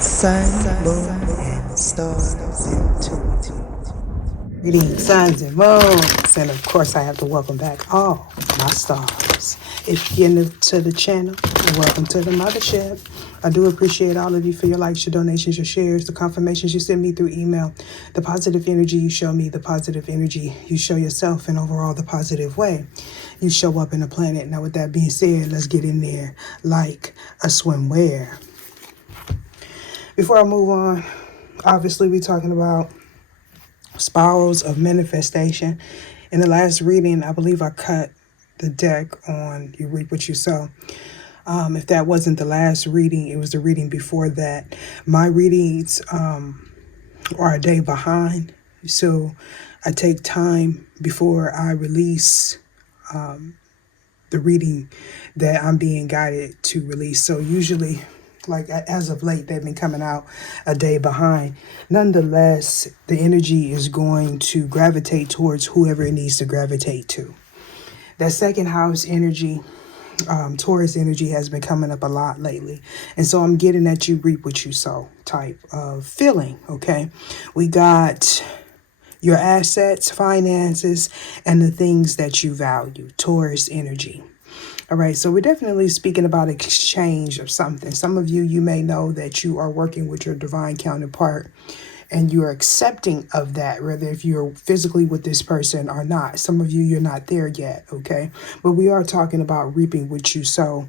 Sun, moon, and stars intuitive. Greetings, suns and moons, and of course I have to welcome back all my stars. If you're new to the channel, welcome to the mothership. I do appreciate all of you for your likes, your donations, your shares, the confirmations you send me through email, the positive energy you show me, the positive energy you show yourself, and overall the positive way you show up in the planet. Now with that being said, let's get in there like a swimwear. Before I move on, obviously we're talking about spirals of manifestation. In the last reading, I believe I cut the deck on You Reap What You Sow. If that wasn't the last reading, it was the reading before that. My readings are a day behind, so I take time before I release the reading that I'm being guided to release. So usually, like as of late, they've been coming out a day behind. Nonetheless, the energy is going to gravitate towards whoever it needs to gravitate to. That second house energy, Taurus energy, has been coming up a lot lately. And so I'm getting that you reap what you sow type of feeling, okay? We got your assets, finances, and the things that you value, Taurus energy. All right, so we're definitely speaking about exchange of something. Some of you, you may know that you are working with your divine counterpart and you're accepting of that, whether if you're physically with this person or not. Some of you, you're not there yet, okay? But we are talking about reaping what you sow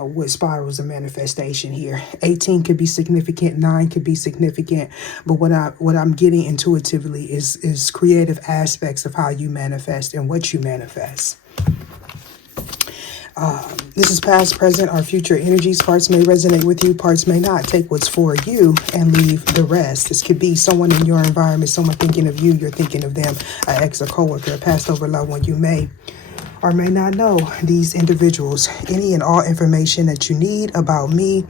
with spirals of manifestation here. 18 could be significant, 9 could be significant, but what I'm getting intuitively is creative aspects of how you manifest and what you manifest. This is past, present, or future energies. Parts may resonate with you, parts may not. Take what's for you and leave the rest. This could be someone in your environment, someone thinking of you, you're thinking of them, an ex or coworker, a passed over loved one. You may or may not know these individuals. Any and all information that you need about me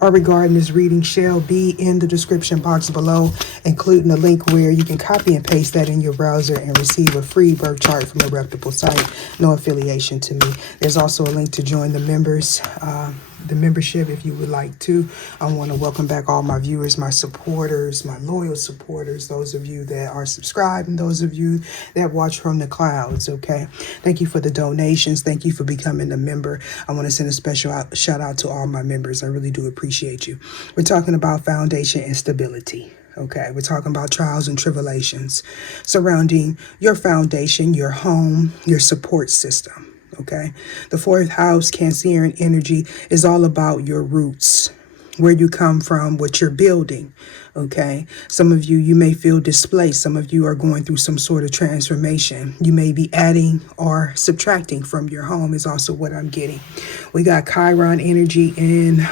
or regarding this reading shall be in the description box below, including a link where you can copy and paste that in your browser and receive a free birth chart from a reputable site. No affiliation to me. There's also a link to join the members, the membership if you would like to. I want to welcome back all my viewers, my supporters, my loyal supporters, those of you that are subscribed and those of you that watch from the clouds, okay? Thank you for the donations. Thank you for becoming a member. I want to send a special shout out to all my members. I really do appreciate you. We're talking about foundation and stability. Okay, we're talking about trials and tribulations surrounding your foundation, your home, your support system. Okay, the fourth house, Cancerian energy, is all about your roots, where you come from, what you're building. Okay, some of you, you may feel displaced. Some of you are going through some sort of transformation. You may be adding or subtracting from your home is also what I'm getting. We got Chiron energy in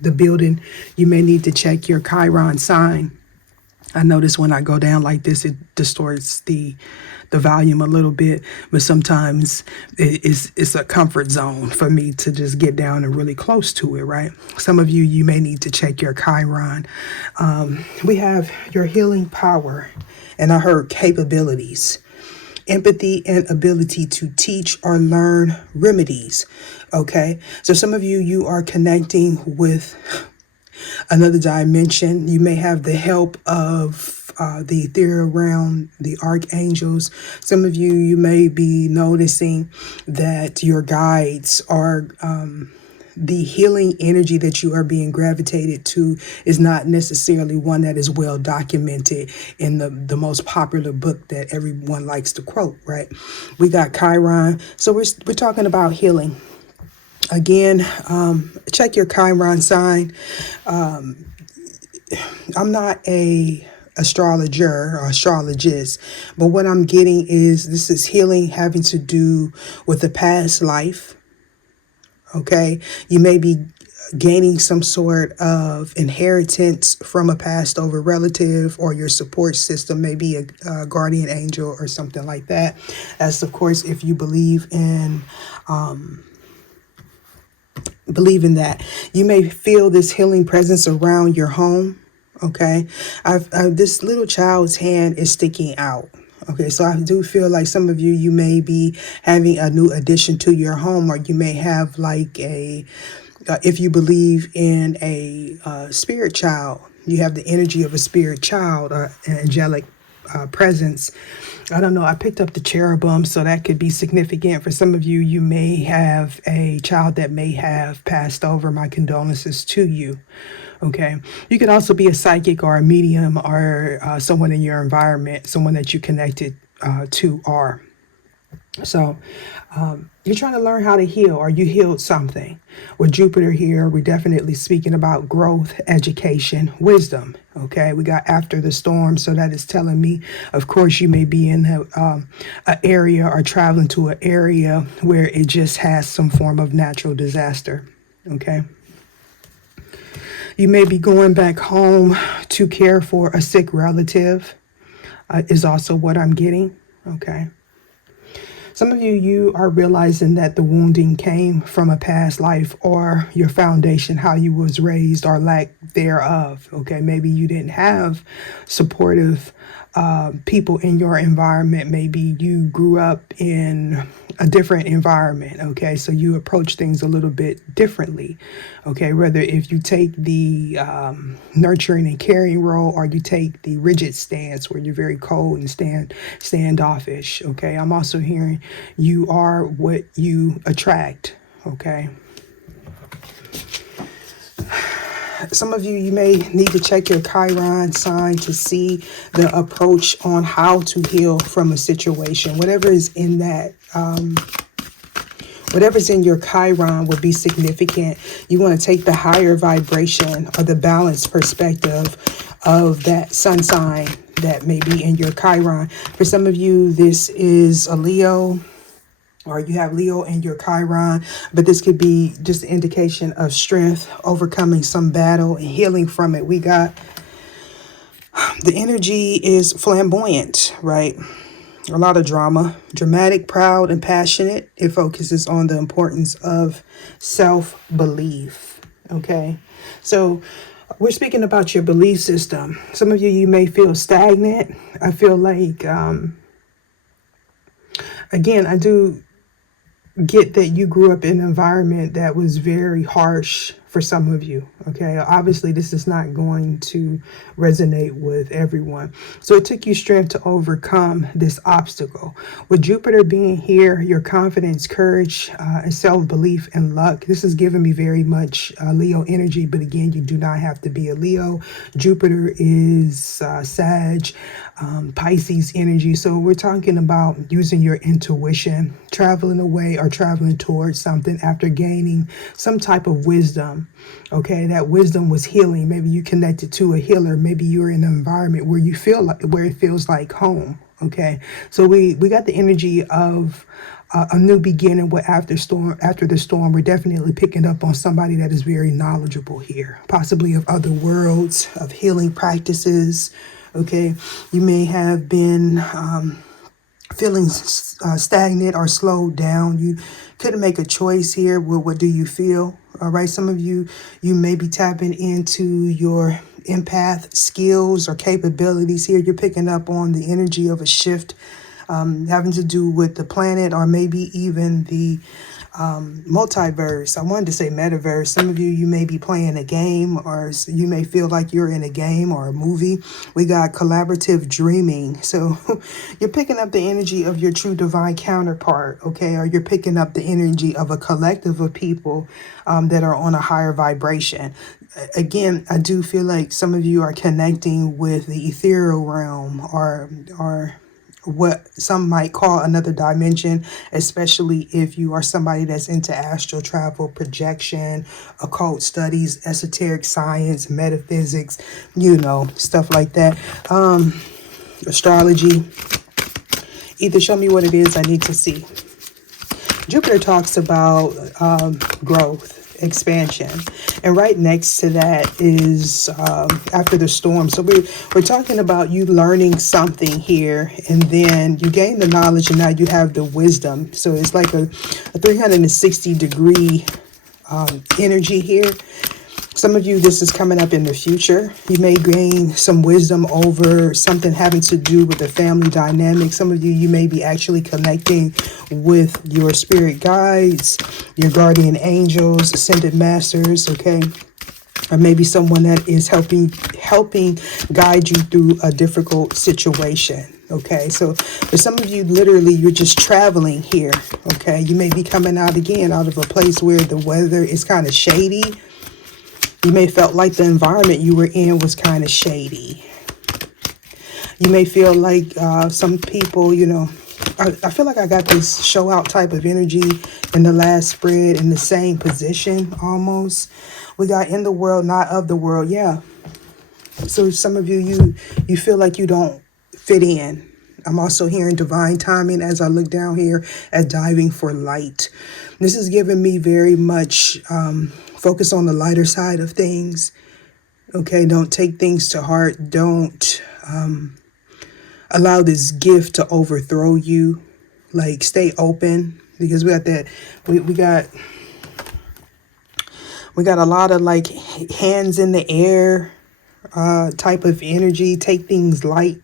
the building. You may need to check your Chiron sign. I notice when I go down like this, it distorts the volume a little bit, but sometimes it's a comfort zone for me to just get down and really close to it, right? Some of you, you may need to check your Chiron. We have your healing power, and I heard capabilities, empathy, and ability to teach or learn remedies, okay? So some of you, you are connecting with another dimension. You may have the help of the ethereal realm, the archangels. Some of you, you may be noticing that your guides are the healing energy that you are being gravitated to is not necessarily one that is well documented in the most popular book that everyone likes to quote, right? We got Chiron. So we're talking about healing. Again, check your Chiron sign. I'm not a astrologer or astrologist, but what I'm getting is this is healing having to do with the past life. Okay, you may be gaining some sort of inheritance from a passed over relative, or your support system may be a guardian angel or something like that. As of course, if you believe in that, you may feel this healing presence around your home. Okay, this little child's hand is sticking out. Okay, so I do feel like some of you, you may be having a new addition to your home, or you may have like a If you believe in a spirit child, you have the energy of a spirit child or an angelic presence. I don't know. I picked up the cherubim, so that could be significant. For some of you, you may have a child that may have passed over. My condolences to you. Okay. You could also be a psychic or a medium or someone in your environment, someone that you connected to are. So you're trying to learn how to heal, or you healed something. With Jupiter here, we're definitely speaking about growth, education, wisdom. Okay, we got after the storm, so that is telling me, of course, you may be in an area or traveling to an area where it just has some form of natural disaster. Okay. You may be going back home to care for a sick relative, is also what I'm getting. Okay. Some of you are realizing that the wounding came from a past life or your foundation, how you was raised or lack thereof. Okay, maybe you didn't have supportive people in your environment. Maybe you grew up in a different environment. Okay, so you approach things a little bit differently. Okay, whether if you take the nurturing and caring role or you take the rigid stance where you're very cold and standoffish. Okay, I'm also hearing you are what you attract. Okay. Some of you, you may need to check your Chiron sign to see the approach on how to heal from a situation. Whatever is in that, whatever's in your Chiron will be significant. You want to take the higher vibration or the balanced perspective of that sun sign that may be in your Chiron. For some of you, this is a Leo, or you have Leo in your Chiron, but this could be just an indication of strength, overcoming some battle and healing from it. We got the energy is flamboyant, right? A lot of drama, dramatic, proud, and passionate. It focuses on the importance of self-belief. Okay, so we're speaking about your belief system. Some of you, you may feel stagnant. I feel like, again, I do get that you grew up in an environment that was very harsh for some of you. Okay, obviously this is not going to resonate with everyone, so it took you strength to overcome this obstacle. With Jupiter being here, your confidence, courage, and self-belief and luck, this is giving me very much Leo energy. But again, you do not have to be a Leo. Jupiter is Sag, Pisces energy. So we're talking about using your intuition, traveling away or traveling towards something after gaining some type of wisdom. Okay, that wisdom was healing. Maybe you connected to a healer. Maybe you're in an environment where you feel like, where it feels like home. Okay, so we got the energy of a new beginning. With after the storm, we're definitely picking up on somebody that is very knowledgeable here, possibly of other worlds, of healing practices. Okay, you may have been feeling stagnant or slowed down. You couldn't make a choice here. Well, what do you feel? All right. Some of you, you may be tapping into your empath skills or capabilities here. You're picking up on the energy of a shift having to do with the planet, or maybe even the multiverse. I wanted to say metaverse. Some of you, you may be playing a game, or you may feel like you're in a game or a movie. We got collaborative dreaming. So you're picking up the energy of your true divine counterpart, okay? Or you're picking up the energy of a collective of people that are on a higher vibration. Again, I do feel like some of you are connecting with the ethereal realm, or what some might call another dimension, especially if you are somebody that's into astral travel, projection, occult studies, esoteric science, metaphysics, you know, stuff like that. Astrology. Either show me what it is I need to see. Jupiter talks about growth, expansion, and right next to that is after the storm. So we're talking about you learning something here, and then you gain the knowledge, and now you have the wisdom. So it's like a 360 degree energy here. Some of you, this is coming up in the future. You may gain some wisdom over something having to do with the family dynamic. Some of you, you may be actually connecting with your spirit guides, your guardian angels, ascended masters, okay? Or maybe someone that is helping guide you through a difficult situation. Okay, so for some of you, literally, you're just traveling here. Okay, you may be coming out again out of a place where the weather is kind of shady. You may felt like the environment you were in was kind of shady. You may feel like some people, you know, I feel like I got this show out type of energy in the last spread in the same position almost. We got in the world, not of the world. Yeah. So some of you, you feel like you don't fit in. I'm also hearing divine timing as I look down here at diving for light. This is giving me very much focus on the lighter side of things. Okay, don't take things to heart. Don't allow this gift to overthrow you. Like, stay open, because we got that. We got a lot of like hands in the air type of energy. Take things light.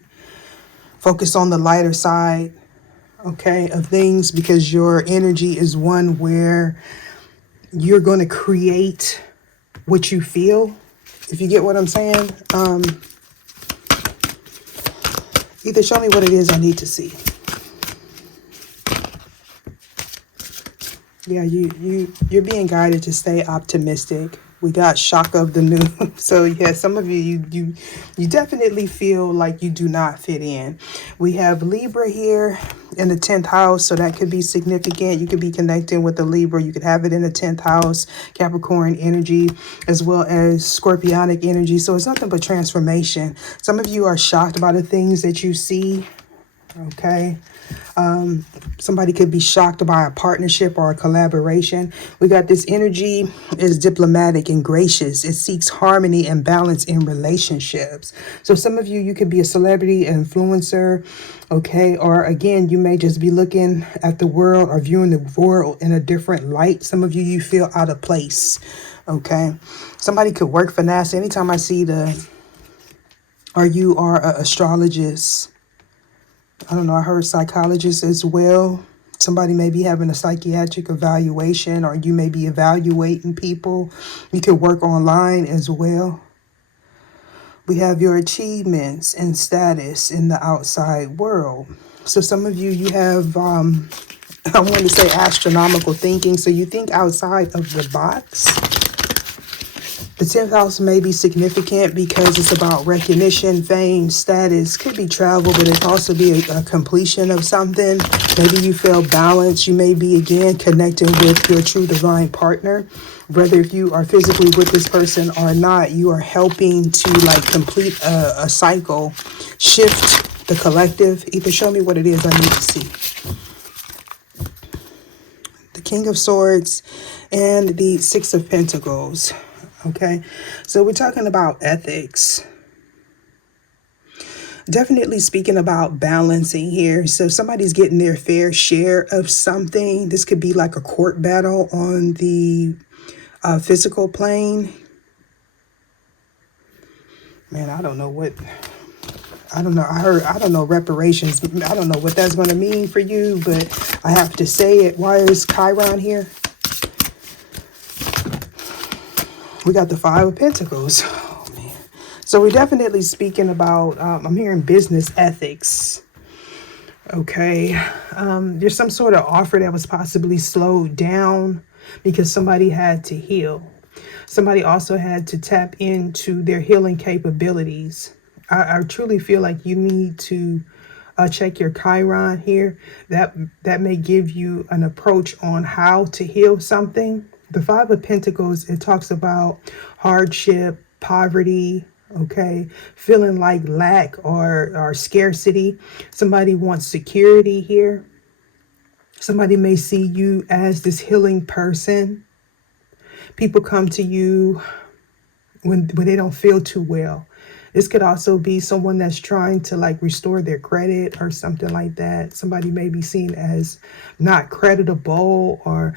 Focus on the lighter side, okay, of things, because your energy is one where you're going to create what you feel, if you get what I'm saying. Either show me what it is I need to see. Yeah, you're being guided to stay optimistic. We got shock of the new. So yeah, some of you definitely feel like you do not fit in. We have Libra here in the 10th house, so that could be significant. You could be connecting with the Libra. You could have it in the 10th house, Capricorn energy, as well as Scorpionic energy. So it's nothing but transformation. Some of you are shocked by the things that you see. Okay. Somebody could be shocked by a partnership or a collaboration. We got this energy is diplomatic and gracious. It seeks harmony and balance in relationships. So some of you could be a celebrity influencer, okay? Or again, you may just be looking at the world or viewing the world in a different light. Some of you feel out of place, okay? Somebody could work for NASA. Anytime I see or you are an astrologist, I don't know, I heard psychologist as well. Somebody may be having a psychiatric evaluation, or you may be evaluating people. You can work online as well. We have your achievements and status in the outside world. So some of you have, I want to say astronomical thinking. So you think outside of the box. The 10th house may be significant because it's about recognition, fame, status. Could be travel, but it could also be a completion of something. Maybe you feel balanced. You may be, again, connecting with your true divine partner. Whether if you are physically with this person or not, you are helping to like complete a cycle, shift the collective. Either show me what it is I need to see. The King of Swords and the Six of Pentacles. Okay, so we're talking about ethics. Definitely speaking about balancing here. So somebody's getting their fair share of something. This could be like a court battle on the physical plane. Man, I don't know what. I don't know. I don't know reparations. I don't know what that's going to mean for you, but I have to say it. Why is Chiron here? We got the Five of Pentacles. Oh, man. So we're definitely speaking about, I'm hearing business ethics. Okay. There's some sort of offer that was possibly slowed down because somebody had to heal. Somebody also had to tap into their healing capabilities. I truly feel like you need to check your Chiron here. That may give you an approach on how to heal something. The Five of Pentacles, it talks about hardship, poverty, okay, feeling like lack or scarcity. Somebody wants security here. Somebody may see you as this healing person. People come to you when they don't feel too well. This could also be someone that's trying to like restore their credit or something like that. Somebody may be seen as not creditable or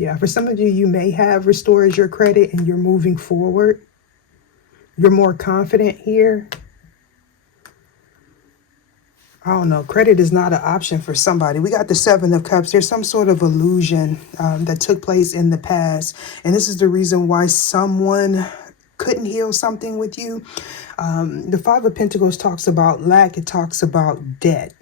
Yeah, for some of you, you may have restored your credit and you're moving forward. You're more confident here. I don't know. Credit is not an option for somebody. We got the Seven of Cups. There's some sort of illusion that took place in the past. And this is the reason why someone couldn't heal something with you. The Five of Pentacles talks about lack. It talks about debt.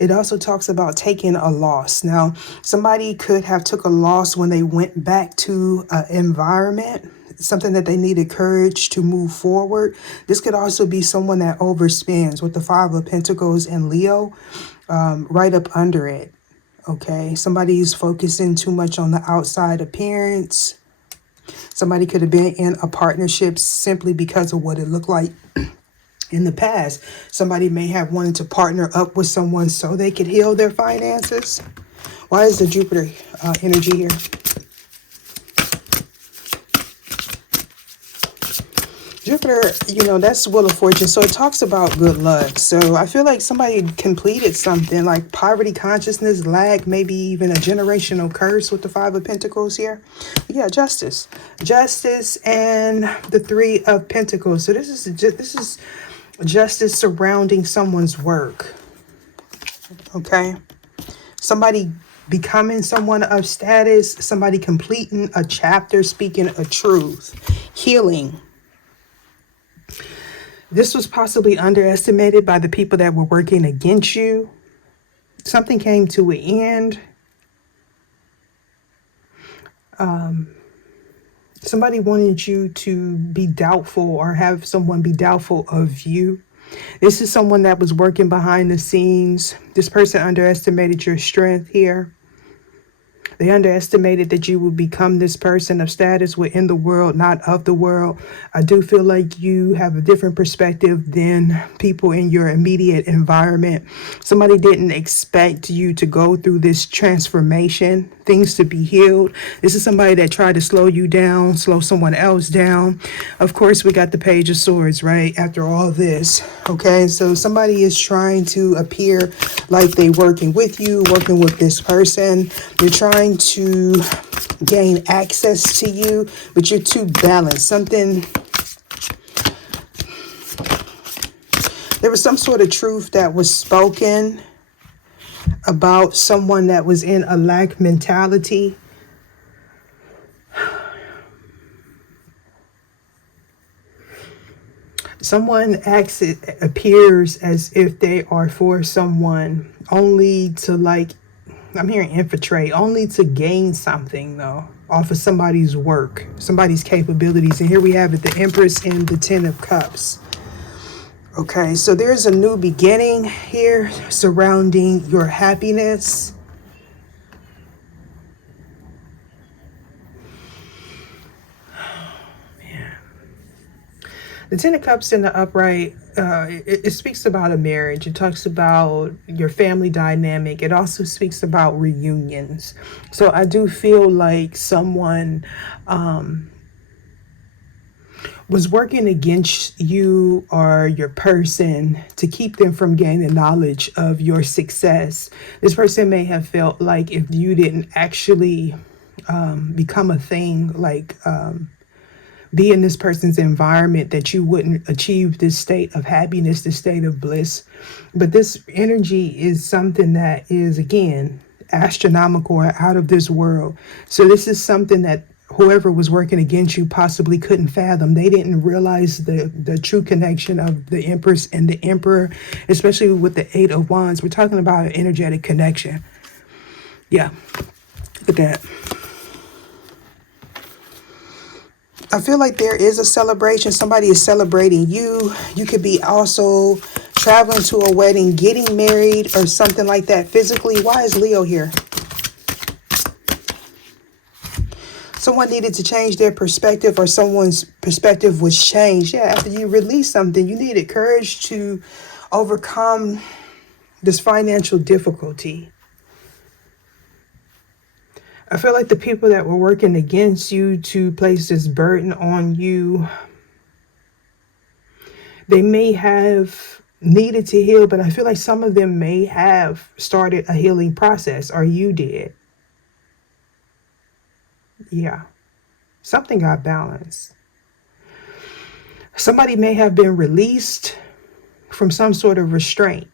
It also talks about taking a loss. Now, somebody could have took a loss when they went back to an environment, something that they needed courage to move forward. This could also be someone that overspends with the Five of Pentacles and Leo right up under it. Okay, somebody's focusing too much on the outside appearance. Somebody could have been in a partnership simply because of what it looked like in the past. Somebody may have wanted to partner up with someone so they could heal their finances. Why is the Jupiter energy here? Jupiter, you know, that's Wheel of Fortune. So it talks about good luck. So I feel like somebody completed something like poverty consciousness, lack, maybe even a generational curse with the Five of Pentacles here. Yeah, justice. Justice and the Three of Pentacles. So this is justice surrounding someone's work. Okay. Somebody becoming someone of status. Somebody completing a chapter, speaking a truth. Healing. This was possibly underestimated by the people that were working against you. Something came to an end. Somebody wanted you to be doubtful or have someone be doubtful of you. This is someone that was working behind the scenes. This person underestimated your strength here. They underestimated that you would become this person of status within the world, not of the world. I do feel like you have a different perspective than people in your immediate environment. Somebody didn't expect you to go through this transformation, things to be healed. This is somebody that tried to slow you down, slow someone else down. Of course, we got the Page of Swords, right? After all this, okay? So somebody is trying to appear like they're working with you, working with this person. They're trying to gain access to you, but you're too balanced. There was some sort of truth that was spoken about someone that was in a lack mentality. Someone acts, it appears as if they are for someone only to, like, I'm hearing infiltrate, only to gain something though off of somebody's work, somebody's capabilities. And here we have it, the Empress and the Ten of Cups. Okay, so there's a new beginning here surrounding your happiness. The Ten of Cups in the upright, it speaks about a marriage. It talks about your family dynamic. It also speaks about reunions. So I do feel like someone was working against you or your person to keep them from gaining knowledge of your success. This person may have felt like if you didn't actually become a thing, like be in this person's environment, that you wouldn't achieve this state of happiness, this state of bliss. But this energy is something that is, again, astronomical or out of this world. So this is something that whoever was working against you possibly couldn't fathom. They didn't realize the true connection of the Empress and the Emperor, especially with the Eight of Wands. We're talking about an energetic connection. Yeah, look at that. I feel like there is a celebration. Somebody is celebrating you. You could be also traveling to a wedding, getting married, or something like that physically. Why is Leo here? Someone needed to change their perspective, or someone's perspective was changed. Yeah, after you release something, you needed courage to overcome this financial difficulty. I feel like the people that were working against you to place this burden on you, they may have needed to heal, but I feel like some of them may have started a healing process, or you did. Yeah. Something got balanced. Somebody may have been released from some sort of restraint.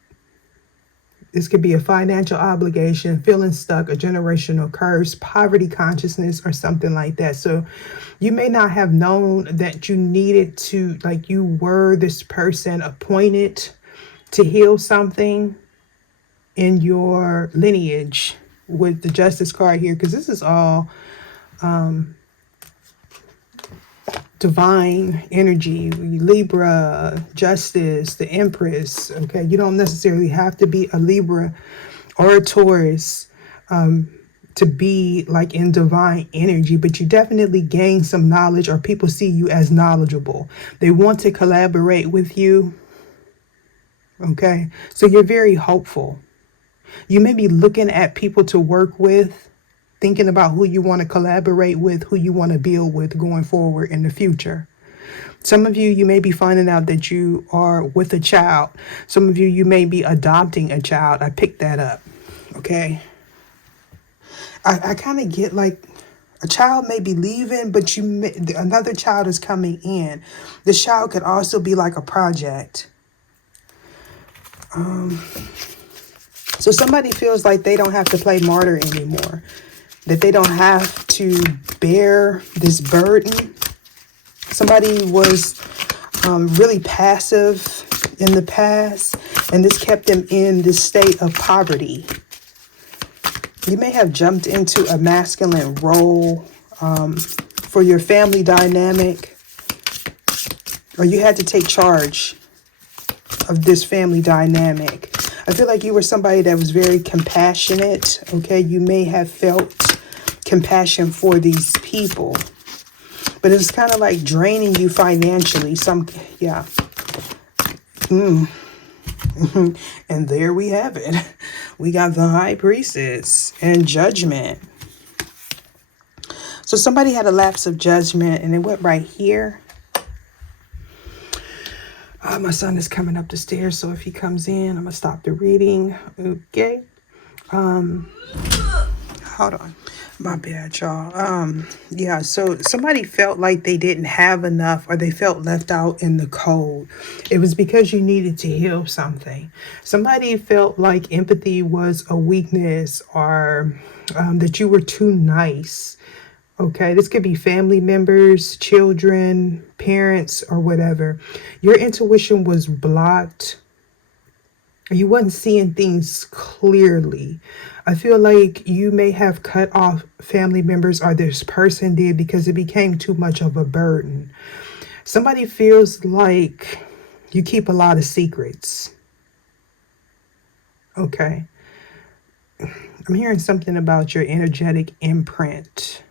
This could be a financial obligation, feeling stuck, a generational curse, poverty consciousness, or something like that. So you may not have known that you needed to, like you were this person appointed to heal something in your lineage with the Justice card here, because this is all divine energy, Libra, Justice, the Empress. Okay, you don't necessarily have to be a Libra or a Taurus to be like in divine energy, but you definitely gain some knowledge, or people see you as knowledgeable. They want to collaborate with you. Okay, so you're very hopeful. You may be looking at people to work with, thinking about who you want to collaborate with, who you want to build with going forward in the future. Some of you, you may be finding out that you are with a child. Some of you, you may be adopting a child. I picked that up. Okay. I kind of get like a child may be leaving, but another child is coming in. This child could also be like a project. So somebody feels like they don't have to play martyr anymore, that they don't have to bear this burden. Somebody was really passive in the past, and this kept them in this state of poverty. You may have jumped into a masculine role for your family dynamic, or you had to take charge of this family dynamic. I feel like you were somebody that was very compassionate. Okay, you may have felt compassion for these people, but it's kind of like draining you financially. And there we have it. We got the High Priestess and Judgment. So somebody had a lapse of judgment, and it went right here. My son is coming up the stairs, so if he comes in, I'm gonna stop the reading. Okay. Hold on. My bad, y'all. Yeah, so somebody felt like they didn't have enough, or they felt left out in the cold. It was because you needed to heal something. Somebody felt like empathy was a weakness, or that you were too nice. Okay, this could be family members, children, parents, or whatever. Your intuition was blocked. You wasn't seeing things clearly. I feel like you may have cut off family members, or this person did, because it became too much of a burden. Somebody feels like you keep a lot of secrets. Okay. I'm hearing something about your energetic imprint.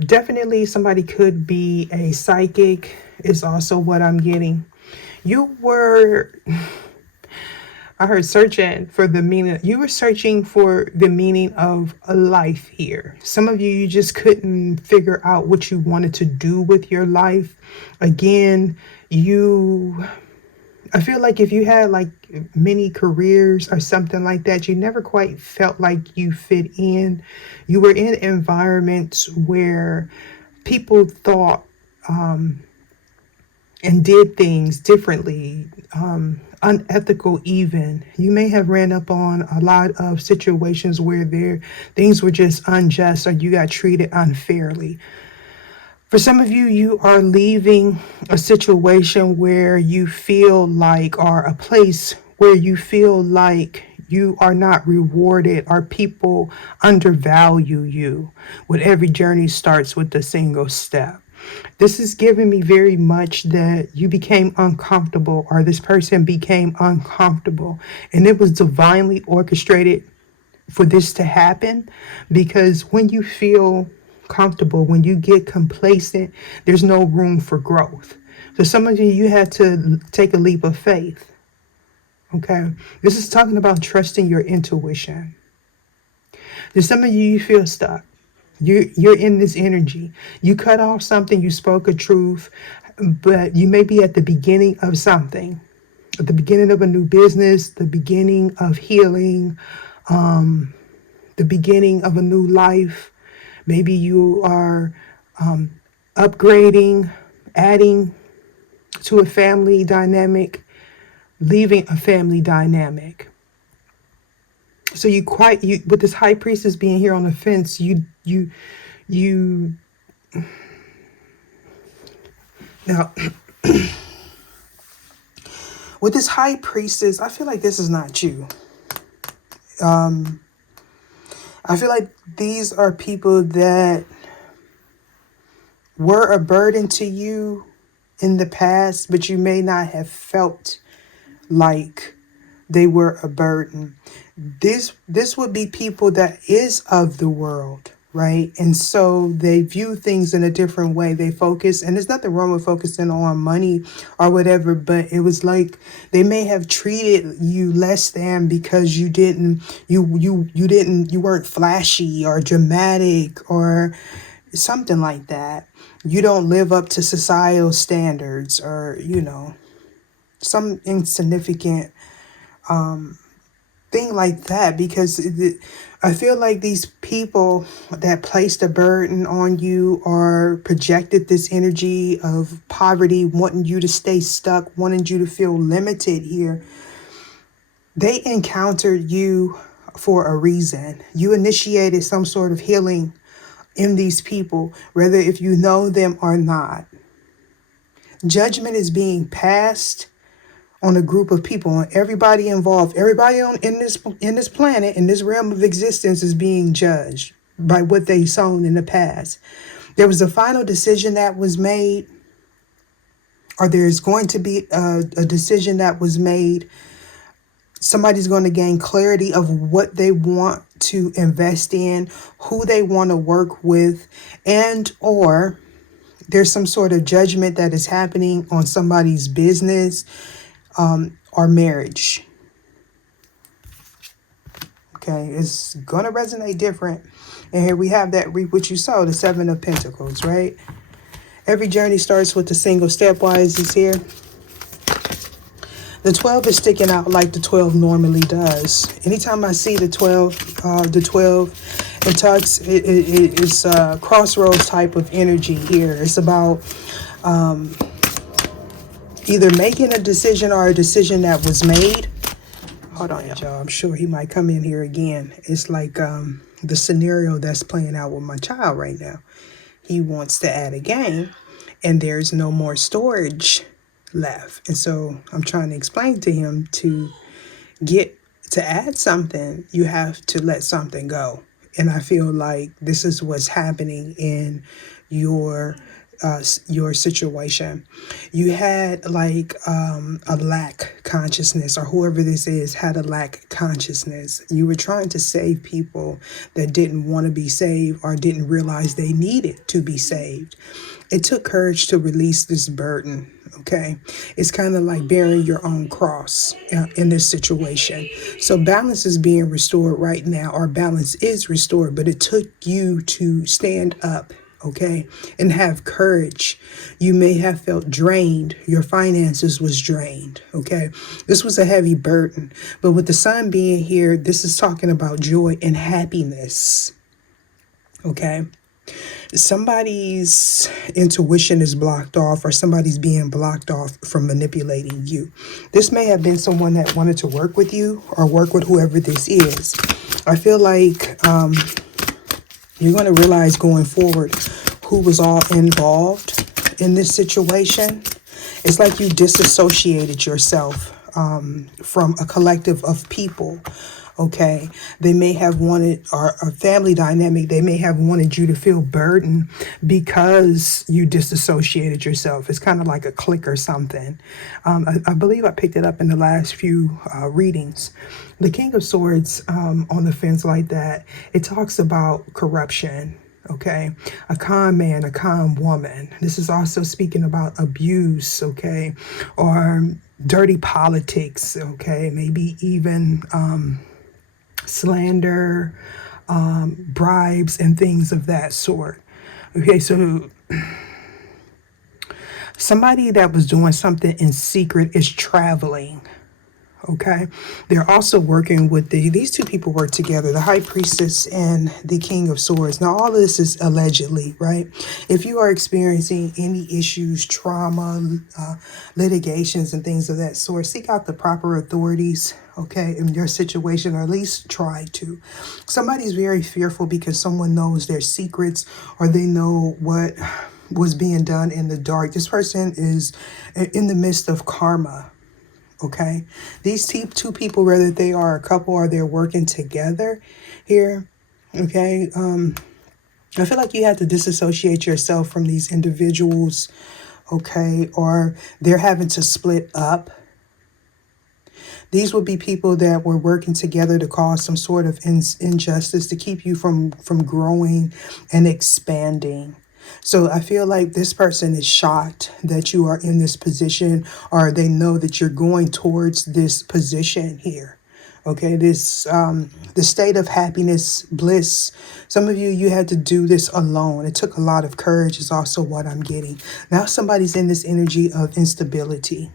Definitely somebody could be a psychic is also what I'm getting. You were, I heard searching for the meaning. You were searching for the meaning of a life here. Some of you, you just couldn't figure out what you wanted to do with your life. Again, I feel like if you had like many careers or something like that, you never quite felt like you fit in. You were in environments where people thought and did things differently, unethical even. You may have ran up on a lot of situations where things were just unjust, or you got treated unfairly. For some of you, you are leaving a situation where you feel like, or a place where you feel like you are not rewarded, or people undervalue you. With every journey starts with a single step. This is giving me very much that you became uncomfortable, or this person became uncomfortable, and it was divinely orchestrated for this to happen, because when you feel comfortable, when you get complacent, there's no room for growth. So some of you had to take a leap of faith. Okay, this is talking about trusting your intuition. There's some of you feel stuck. You're in this energy. You cut off something, you spoke a truth, but you may be at the beginning of something, at the beginning of a new business, the beginning of healing, the beginning of a new life. Maybe you are upgrading, adding to a family dynamic, leaving a family dynamic. So you with this high priestess being here on the fence, you now with this high priestess, I feel like this is not you. I feel like these are people that were a burden to you in the past, but you may not have felt like they were a burden. This would be people that is of the world, right? And so they view things in a different way. They focus, and there's nothing wrong with focusing on money or whatever, but it was like they may have treated you less than because you weren't flashy or dramatic or something like that. You don't live up to societal standards, or some insignificant thing like that, because I feel like these people that placed a burden on you or projected this energy of poverty, wanting you to stay stuck, wanting you to feel limited here, they encountered you for a reason. You initiated some sort of healing in these people, whether if you know them or not. Judgment is being passed on a group of people, on everybody involved. Everybody in this planet, in this realm of existence, is being judged by what they've sown in the past. There was a final decision that was made, or there's going to be a decision that was made. Somebody's going to gain clarity of what they want to invest in, who they want to work with, and or there's some sort of judgment that is happening on somebody's business or marriage. Okay, it's going to resonate different. And here we have that reap what you sow, the 7 of Pentacles, right? Every journey starts with a single step. Why is this here? The 12 is sticking out like the 12 normally does. Anytime I see the 12, it talks, it's a crossroads type of energy here. It's about either making a decision or a decision that was made. Hold on, y'all. I'm sure he might come in here again. It's like the scenario that's playing out with my child right now. He wants to add a game, and there's no more storage left. And so I'm trying to explain to him to add something, you have to let something go. And I feel like this is what's happening in your situation. You had like a lack consciousness, or whoever this is had a lack consciousness. You were trying to save people that didn't want to be saved or didn't realize they needed to be saved. It took courage to release this burden. Okay, it's kind of like bearing your own cross in this situation. So balance is being restored right now, or balance is restored, but it took you to stand up, okay, and have courage. You may have felt drained. Your finances was drained, okay? This was a heavy burden. But with the sun being here, this is talking about joy and happiness, okay? Somebody's intuition is blocked off, or somebody's being blocked off from manipulating you. This may have been someone that wanted to work with you or work with whoever this is. I feel like you're going to realize going forward who was all involved in this situation. It's like you disassociated yourself from a collective of people. Okay, they may have wanted, or a family dynamic, they may have wanted you to feel burdened because you disassociated yourself. It's kind of like a click or something. I believe I picked it up in the last few readings. The King of Swords on the fence like that, it talks about corruption. Okay, a con man, a con woman. This is also speaking about abuse, okay, or dirty politics, okay, maybe even slander, bribes, and things of that sort. Okay, so somebody that was doing something in secret is traveling. Okay, they're also working with these two people work together, the High Priestess and the King of Swords. Now, all of this is allegedly, right? If you are experiencing any issues, trauma, litigations, and things of that sort, seek out the proper authorities, okay, in your situation, or at least try to. Somebody's very fearful because someone knows their secrets, or they know what was being done in the dark. This person is in the midst of karma. Okay, these two people, whether they are a couple or they're working together here, okay, I feel like you have to disassociate yourself from these individuals, okay, or they're having to split up. These would be people that were working together to cause some sort of injustice, to keep you from growing and expanding. So I feel like this person is shocked that you are in this position, or they know that you're going towards this position here. Okay, this the state of happiness, bliss. Some of you had to do this alone. It took a lot of courage is also what I'm getting. Now somebody's in this energy of instability.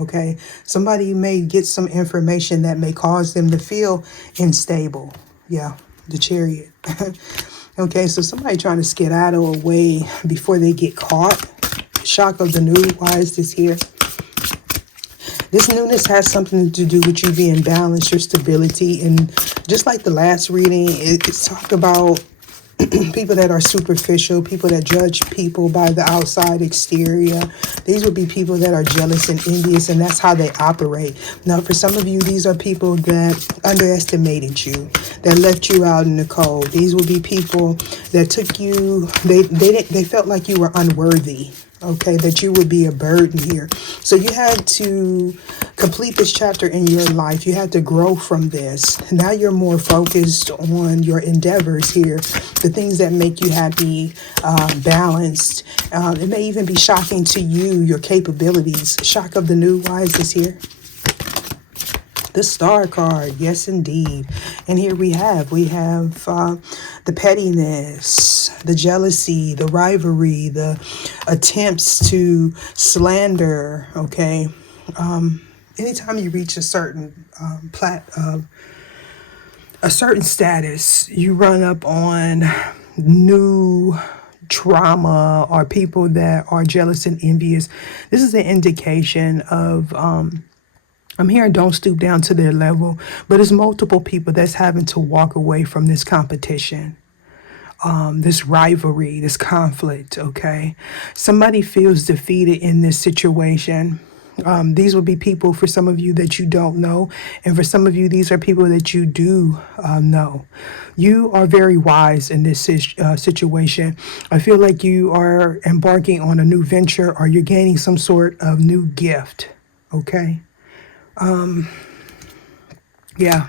Okay, somebody may get some information that may cause them to feel unstable. Yeah, the Chariot. Okay, so somebody trying to skedaddle away before they get caught. Shock of the new. Why is this here? This newness has something to do with you being balanced, your stability. And just like the last reading, it's talk about people that are superficial, people that judge people by the outside exterior. These would be people that are jealous and envious, and that's how they operate. Now, for some of you, these are people that underestimated you, that left you out in the cold. These would be people that took you, they felt like you were unworthy. Okay, that you would be a burden here. So you had to complete this chapter in your life. You had to grow from this. Now you're more focused on your endeavors here, the things that make you happy, balanced. It may even be shocking to you, your capabilities. Shock of the new. Why is this here? The Star card, yes indeed. And here we have the pettiness, the jealousy, the rivalry, the attempts to slander, okay? Anytime you reach a certain a certain status, you run up on new trauma or people that are jealous and envious. This is an indication of I'm hearing don't stoop down to their level, but it's multiple people that's having to walk away from this competition, this rivalry, this conflict, okay? Somebody feels defeated in this situation. These will be people, for some of you, that you don't know. And for some of you, these are people that you do know. You are very wise in this situation. I feel like you are embarking on a new venture, or you're gaining some sort of new gift, okay? Yeah,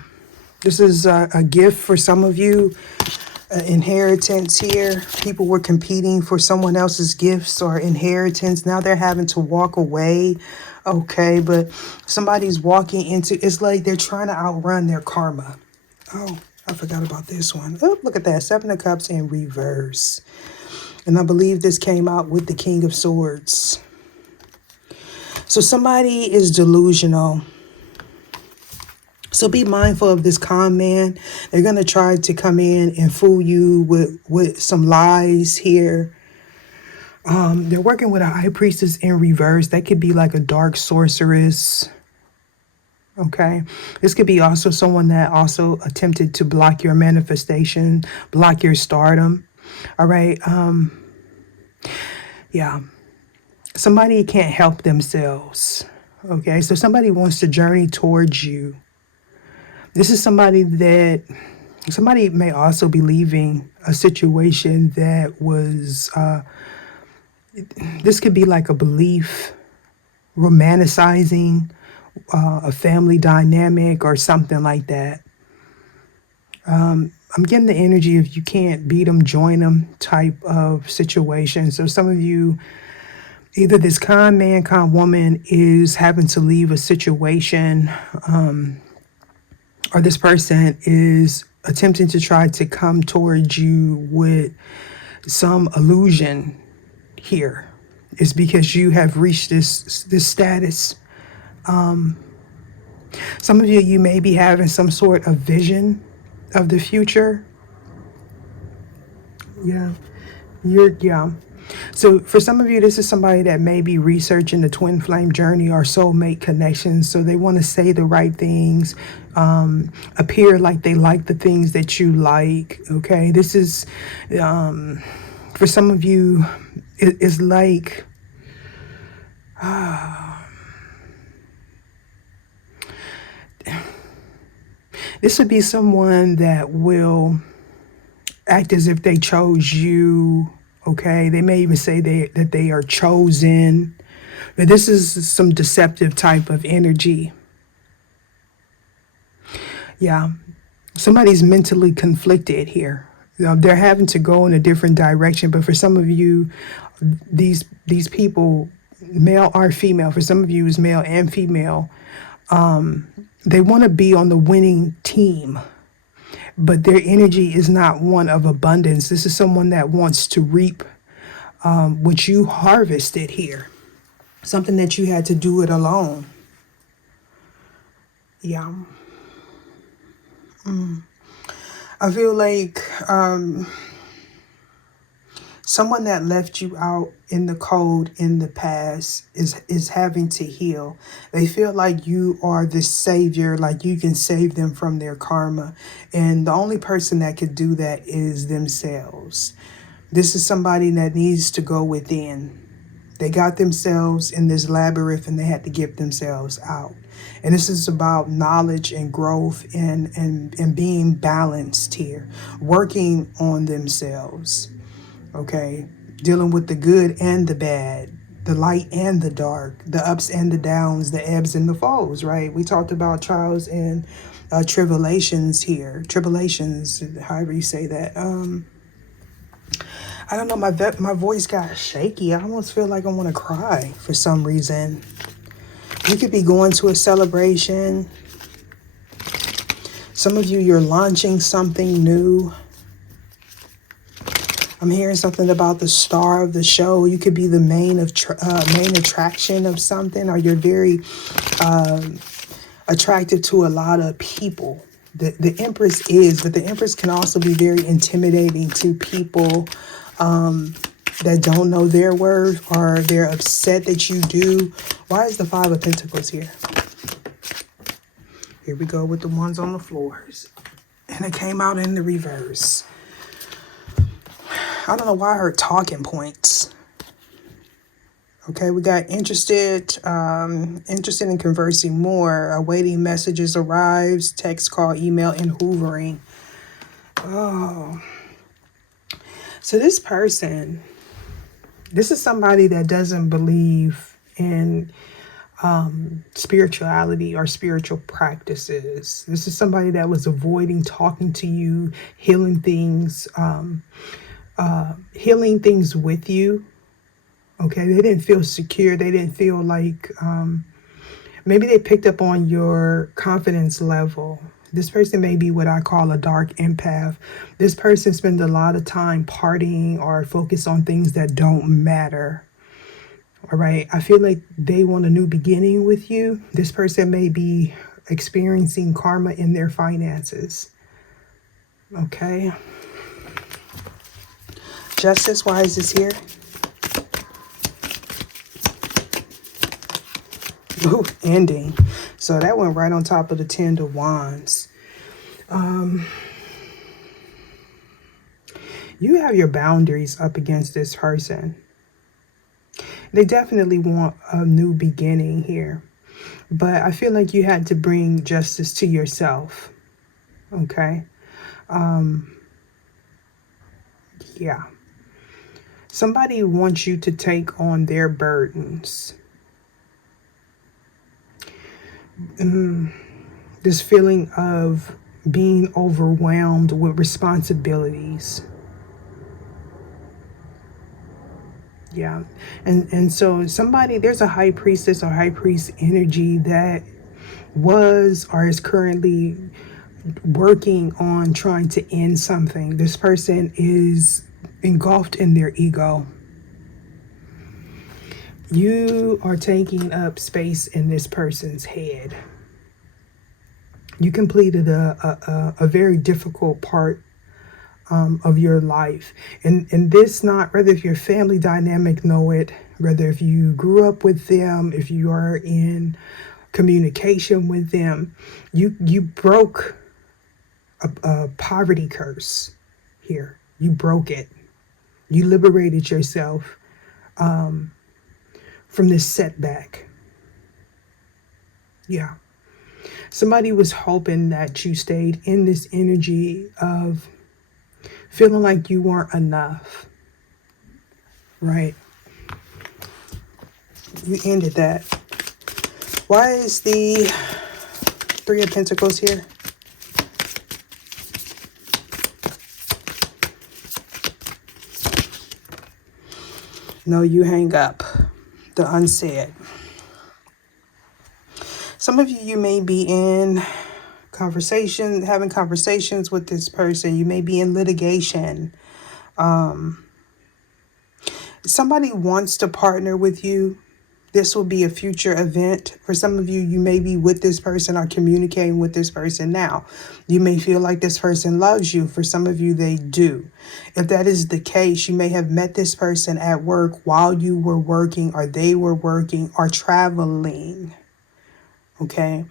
this is a gift for some of you, inheritance here. People were competing for someone else's gifts or inheritance. Now they're having to walk away. Okay, but somebody's walking into, it's like they're trying to outrun their karma. Oh, I forgot about this one. Oh, look at that. Seven of Cups in reverse. And I believe this came out with the King of Swords. So somebody is delusional. So be mindful of this con man. They're going to try to come in and fool you with some lies here. They're working with a high priestess in reverse. That could be like a dark sorceress. Okay. This could be also someone that also attempted to block your manifestation, block your stardom. All right. Yeah. Somebody can't help themselves. Okay. So somebody wants to journey towards you. This is somebody may also be leaving a situation that was, this could be like a belief, romanticizing a family dynamic or something like that. I'm getting the energy of you can't beat them, join them type of situation. So some of you, either this con man, con woman is having to leave a situation, or this person is attempting to try to come towards you with some illusion here. It's because you have reached this status. Some of you may be having some sort of vision of the future. Yeah. Yeah. So for some of you, this is somebody that may be researching the twin flame journey or soulmate connections. So they want to say the right things, appear like they like the things that you like. Okay. This is, for some of you, it's like, this would be someone that will act as if they chose you. Okay, they may even say that they are chosen, but this is some deceptive type of energy. Yeah, somebody's mentally conflicted here. They're having to go in a different direction, but for some of you, these people, male or female, for some of you is male and female, they want to be on the winning team. But their energy is not one of abundance. This is someone that wants to reap what you harvested here. Something that you had to do it alone. Yeah. I feel like someone that left you out in the cold in the past is having to heal. They feel like you are the savior, like you can save them from their karma. And the only person that could do that is themselves. This is somebody that needs to go within. They got themselves in this labyrinth and they had to get themselves out. And this is about knowledge and growth and being balanced here, working on themselves. Okay, dealing with the good and the bad, the light and the dark, the ups and the downs, the ebbs and the flows, right? We talked about trials and tribulations here. Tribulations, however you say that. I don't know, my voice got shaky. I almost feel like I want to cry for some reason. You could be going to a celebration. Some of you, you're launching something new. I'm hearing something about the star of the show. You could be the main attraction of something, or you're very attractive to a lot of people. The Empress is, but the Empress can also be very intimidating to people that don't know their worth, or they're upset that you do. Why is the Five of Pentacles here? Here we go with the ones on the floors. And it came out in the reverse. I don't know why I heard talking points. Okay, we got interested in conversing more. Awaiting messages arrives, text, call, email, and hoovering. Oh. So this person, this is somebody that doesn't believe in spirituality or spiritual practices. This is somebody that was avoiding talking to you, healing things with you. Okay, they didn't feel secure. They didn't feel like, maybe they picked up on your confidence level. This person may be what I call a dark empath. This person spends a lot of time partying or focus on things that don't matter. All right, I feel like they want a new beginning with you. This person may be experiencing karma in their finances. Okay. Justice, why is this here? Ooh, ending. So that went right on top of the 10 of Wands. You have your boundaries up against this person. They definitely want a new beginning here. But I feel like you had to bring justice to yourself. Okay. Yeah. Somebody wants you to take on their burdens. This feeling of being overwhelmed with responsibilities. Yeah. And so somebody, there's a high priestess or high priest energy that was or is currently working on trying to end something. This person is engulfed in their ego. You are taking up space in this person's head. You completed a very difficult part of your life. And this, not whether if your family dynamic know it, whether if you grew up with them, if you are in communication with them, you broke a poverty curse here. You broke it. You liberated yourself from this setback. Yeah. Somebody was hoping that you stayed in this energy of feeling like you weren't enough, right? You ended that. Why is the Three of Pentacles here? No, you hang up. The unsaid. Some of you may be in conversation, having conversations with this person. You may be in litigation. Somebody wants to partner with you. This will be a future event. For some of you, you may be with this person or communicating with this person now. You may feel like this person loves you. For some of you, they do. If that is the case, you may have met this person at work while you were working, or they were working, or traveling. Okay?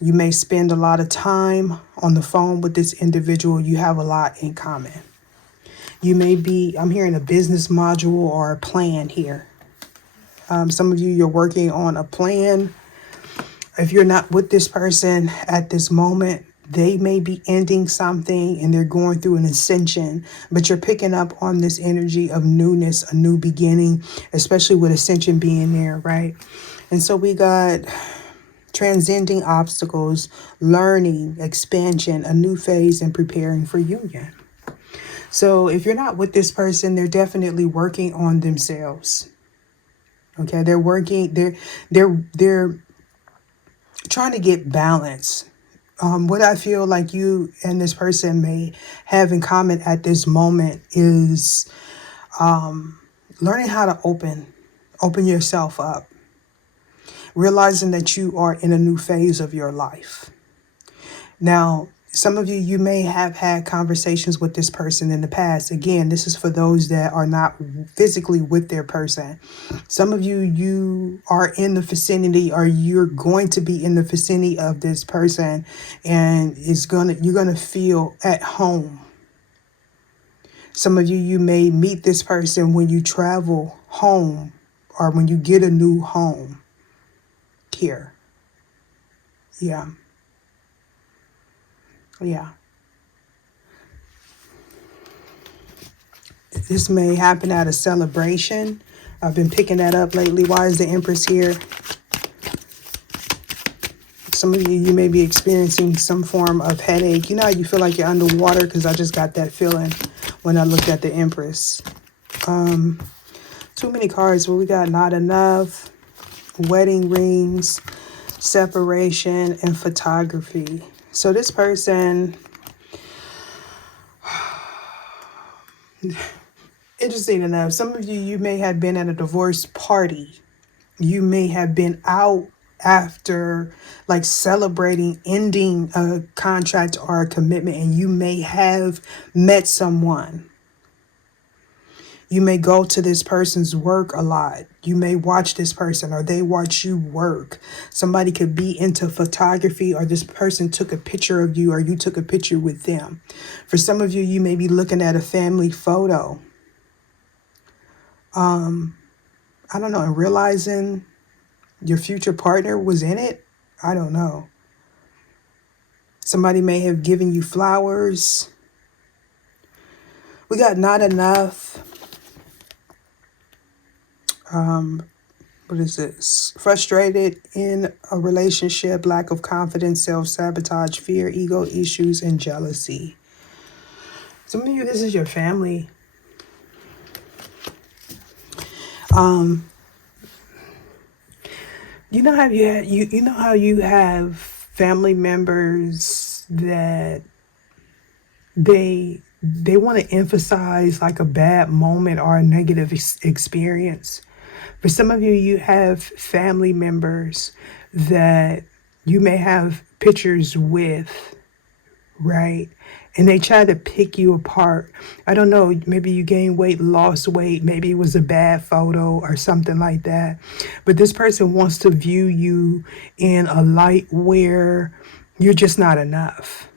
You may spend a lot of time on the phone with this individual. You have a lot in common. You may be, I'm hearing a business module or a plan here. Some of you, you're working on a plan. If you're not with this person at this moment, they may be ending something and they're going through an ascension, but you're picking up on this energy of newness, a new beginning, especially with ascension being there, right? And so we got transcending obstacles, learning, expansion, a new phase, and preparing for union. So if you're not with this person, they're definitely working on themselves. Okay, they're working, they're trying to get balance. What I feel like you and this person may have in common at this moment is learning how to open yourself up, realizing that you are in a new phase of your life. Now, some of you, you may have had conversations with this person in the past. Again, this is for those that are not physically with their person. Some of you, you are in the vicinity, or you're going to be in the vicinity of this person, and you're gonna feel at home. Some of you, you may meet this person when you travel home, or when you get a new home here. Yeah. Yeah. This may happen at a celebration. I've been picking that up lately. Why is the Empress here? Some of you, you may be experiencing some form of headache. You know how you feel like you're underwater? Because I just got that feeling when I looked at the Empress. Too many cards. Well, we got not enough, wedding rings, separation, and photography. So this person, interesting enough, some of you, you may have been at a divorce party. You may have been out after, like, celebrating ending a contract or a commitment, and you may have met someone. You may go to this person's work a lot. You may watch this person, or they watch you work. Somebody could be into photography, or this person took a picture of you, or you took a picture with them. For some of you, you may be looking at a family photo. I don't know, and realizing your future partner was in it. I don't know. Somebody may have given you flowers. We got not enough. What is this? Frustrated in a relationship, lack of confidence, self-sabotage, fear, ego issues, and jealousy. Some of you, this is your family. You know how you know how you have family members that they want to emphasize like a bad moment or a negative experience. For some of you, you have family members that you may have pictures with, right? And they try to pick you apart. I don't know, maybe you gained weight, lost weight, maybe it was a bad photo or something like that. But this person wants to view you in a light where you're just not enough,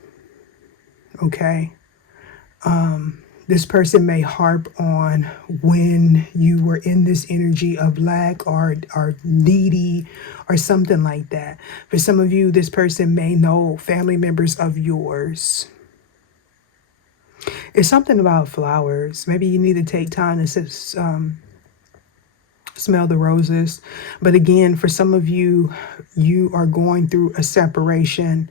okay? This person may harp on when you were in this energy of lack or needy or something like that. For some of you, this person may know family members of yours. It's something about flowers. Maybe you need to take time to smell the roses. But again, for some of you, you are going through a separation,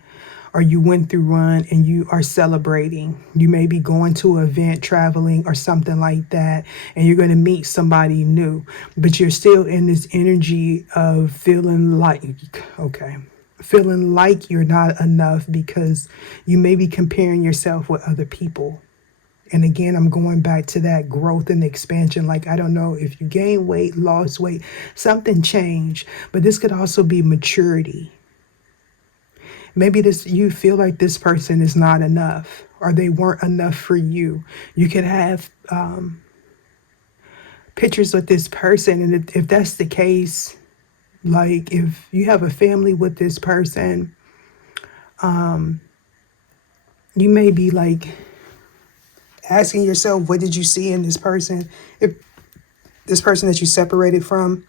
or you went through one and you are celebrating. You may be going to an event, traveling or something like that, and you're going to meet somebody new, but you're still in this energy of feeling like, okay, feeling like you're not enough because you may be comparing yourself with other people. And again, I'm going back to that growth and expansion. Like, I don't know if you gained weight, lost weight, something changed, but this could also be maturity. Maybe you feel like this person is not enough, or they weren't enough for you. You could have pictures with this person. And if that's the case, like if you have a family with this person, you may be like asking yourself, what did you see in this person? If this person that you separated from,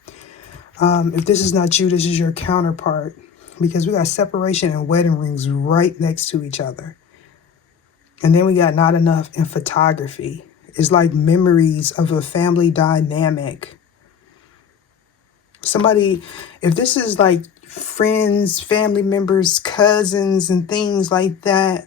if this is not you, this is your counterpart. Because we got separation and wedding rings right next to each other. And then we got not enough in photography. It's like memories of a family dynamic. Somebody, if this is like friends, family members, cousins, and things like that,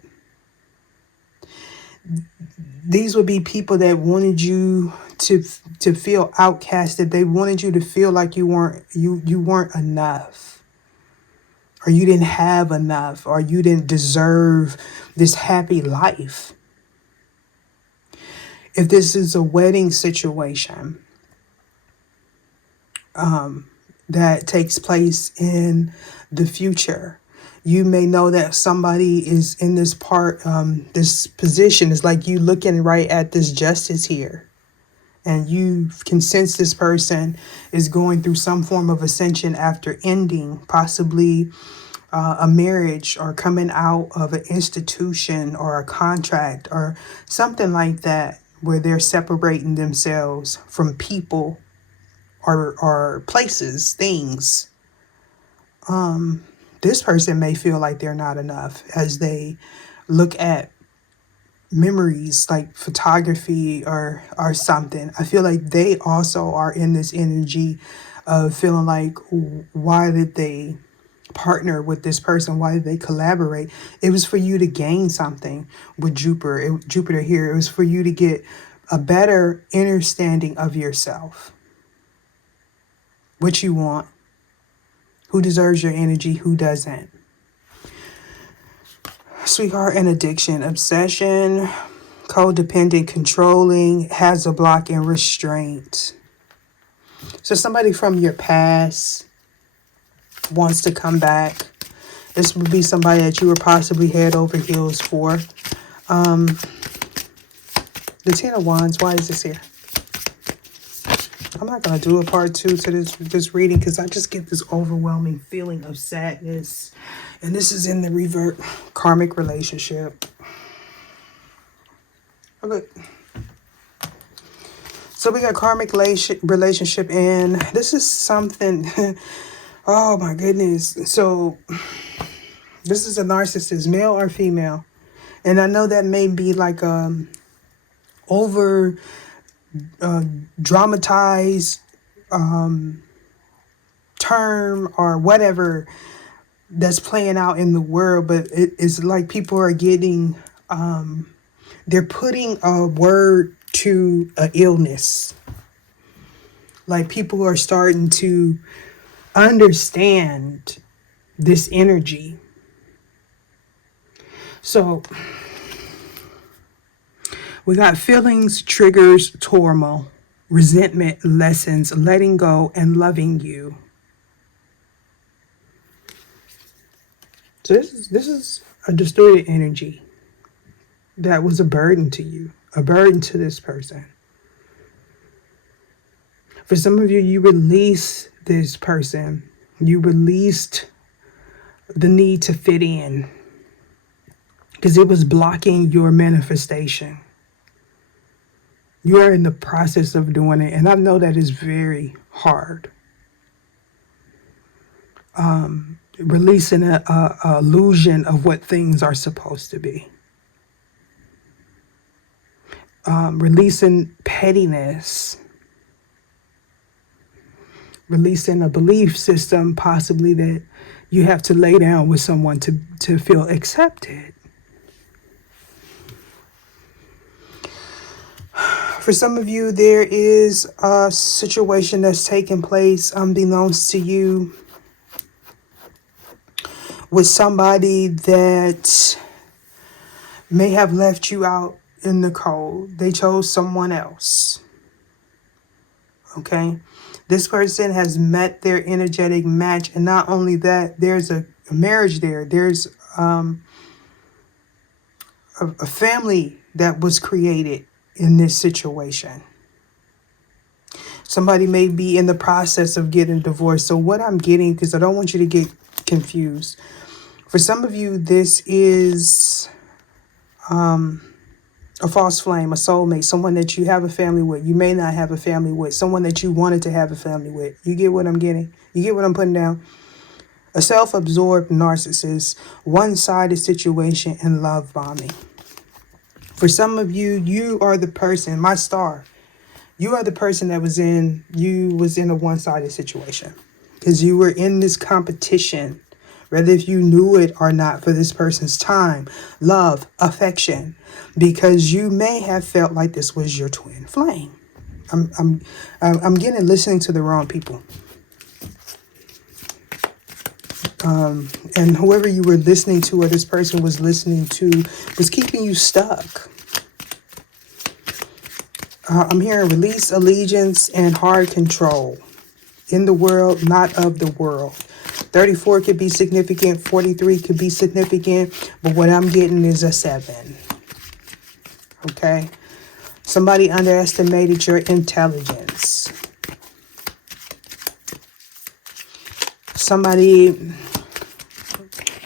these would be people that wanted you to feel outcasted. They wanted you to feel like you weren't enough. Or you didn't have enough, or you didn't deserve this happy life. If this is a wedding situation that takes place in the future, you may know that somebody is in this this position. Is like you looking right at this justice here. And you can sense this person is going through some form of ascension after ending, possibly a marriage, or coming out of an institution or a contract or something like that, where they're separating themselves from people or places, things. This person may feel like they're not enough as they look at memories like photography or something. I feel like they also are in this energy of feeling like, why did they partner with this person? Why did they collaborate? It was for you to gain something with Jupiter here. It was for you to get a better understanding of yourself, what you want, who deserves your energy, who doesn't. Sweetheart and addiction, obsession, codependent, controlling, has a block and restraint. So somebody from your past wants to come back. This would be somebody that you were possibly head over heels for. The Ten of Wands, why is this here? I'm not going to do a part 2 to this reading because I just get this overwhelming feeling of sadness. And this is in the revert karmic relationship. Okay. So we got karmic relationship, and this is something, oh my goodness. So this is a narcissist, male or female. And I know that may be like over dramatized term or whatever that's playing out in the world, but it's like people are getting they're putting a word to an illness. Like people are starting to understand this energy. So we got feelings, triggers, turmoil, resentment, lessons, letting go, and loving you. So this is a distorted energy that was a burden to you, a burden to this person. For some of you, you release this person. You released the need to fit in because it was blocking your manifestation. You are in the process of doing it, and I know that is very hard. Releasing a illusion of what things are supposed to be. Releasing pettiness. Releasing a belief system possibly that you have to lay down with someone to feel accepted. For some of you, there is a situation that's taking place unbeknownst to you with somebody that may have left you out in the cold. They chose someone else. Okay? This person has met their energetic match, and not only that, there's a marriage there. There's a family that was created in this situation. Somebody may be in the process of getting divorced. So what I'm getting, because I don't want you to get confused. For some of you, this is a false flame, a soulmate, someone that you have a family with. You may not have a family with, someone that you wanted to have a family with. You get what I'm getting? You get what I'm putting down? A self-absorbed narcissist, one-sided situation, and love bombing. For some of you, you are the person, my star, you are the person that was in a one-sided situation. Because you were in this competition, whether if you knew it or not, for this person's time, love, affection, because you may have felt like this was your twin flame. I'm getting listening to the wrong people. And whoever you were listening to or this person was listening to was keeping you stuck. I'm hearing release, allegiance, and hard control. In the world, not of the world. 34 could be significant. 43 could be significant. But what I'm getting is a 7. Okay? Somebody underestimated your intelligence. Somebody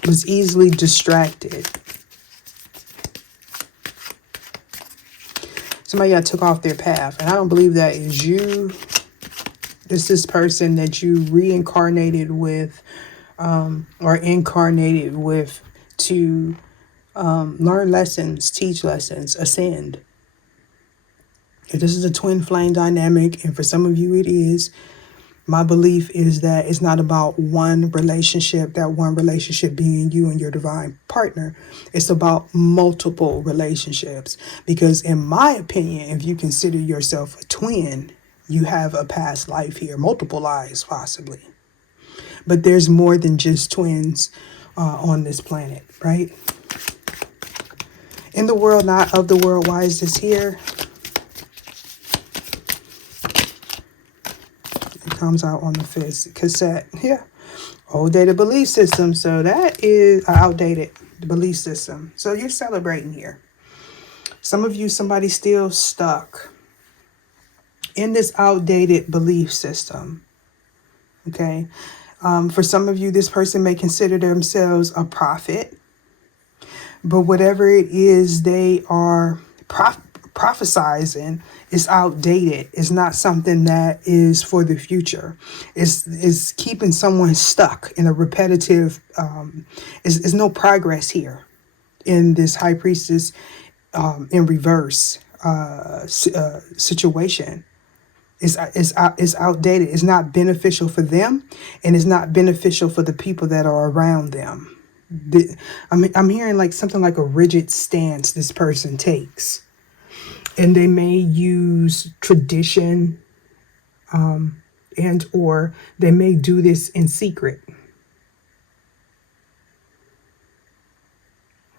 was easily distracted. Somebody got took off their path. And I don't believe that is you. It's this person that you reincarnated with or incarnated with to learn lessons, teach lessons, ascend. If this is a twin flame dynamic, and for some of you it is, my belief is that it's not about one relationship, that one relationship being you and your divine partner. It's about multiple relationships. Because in my opinion, if you consider yourself a twin, you have a past life here, multiple lives possibly. But there's more than just twins on this planet, right? In the world, not of the world. Why is this here? It comes out on the 5th cassette. Yeah. Old dated belief system. So that is an outdated belief system. So you're celebrating here. Some of you, somebody's still stuck in this outdated belief system. Okay. For some of you, this person may consider themselves a prophet. But whatever it is they are prophesizing is outdated. It's not something that is for the future. It's keeping someone stuck in a repetitive, is no progress here in this high priestess in reverse situation. It's outdated. It's not beneficial for them, and it's not beneficial for the people that are around them. I'm hearing like something like a rigid stance this person takes, and they may use tradition, and or they may do this in secret.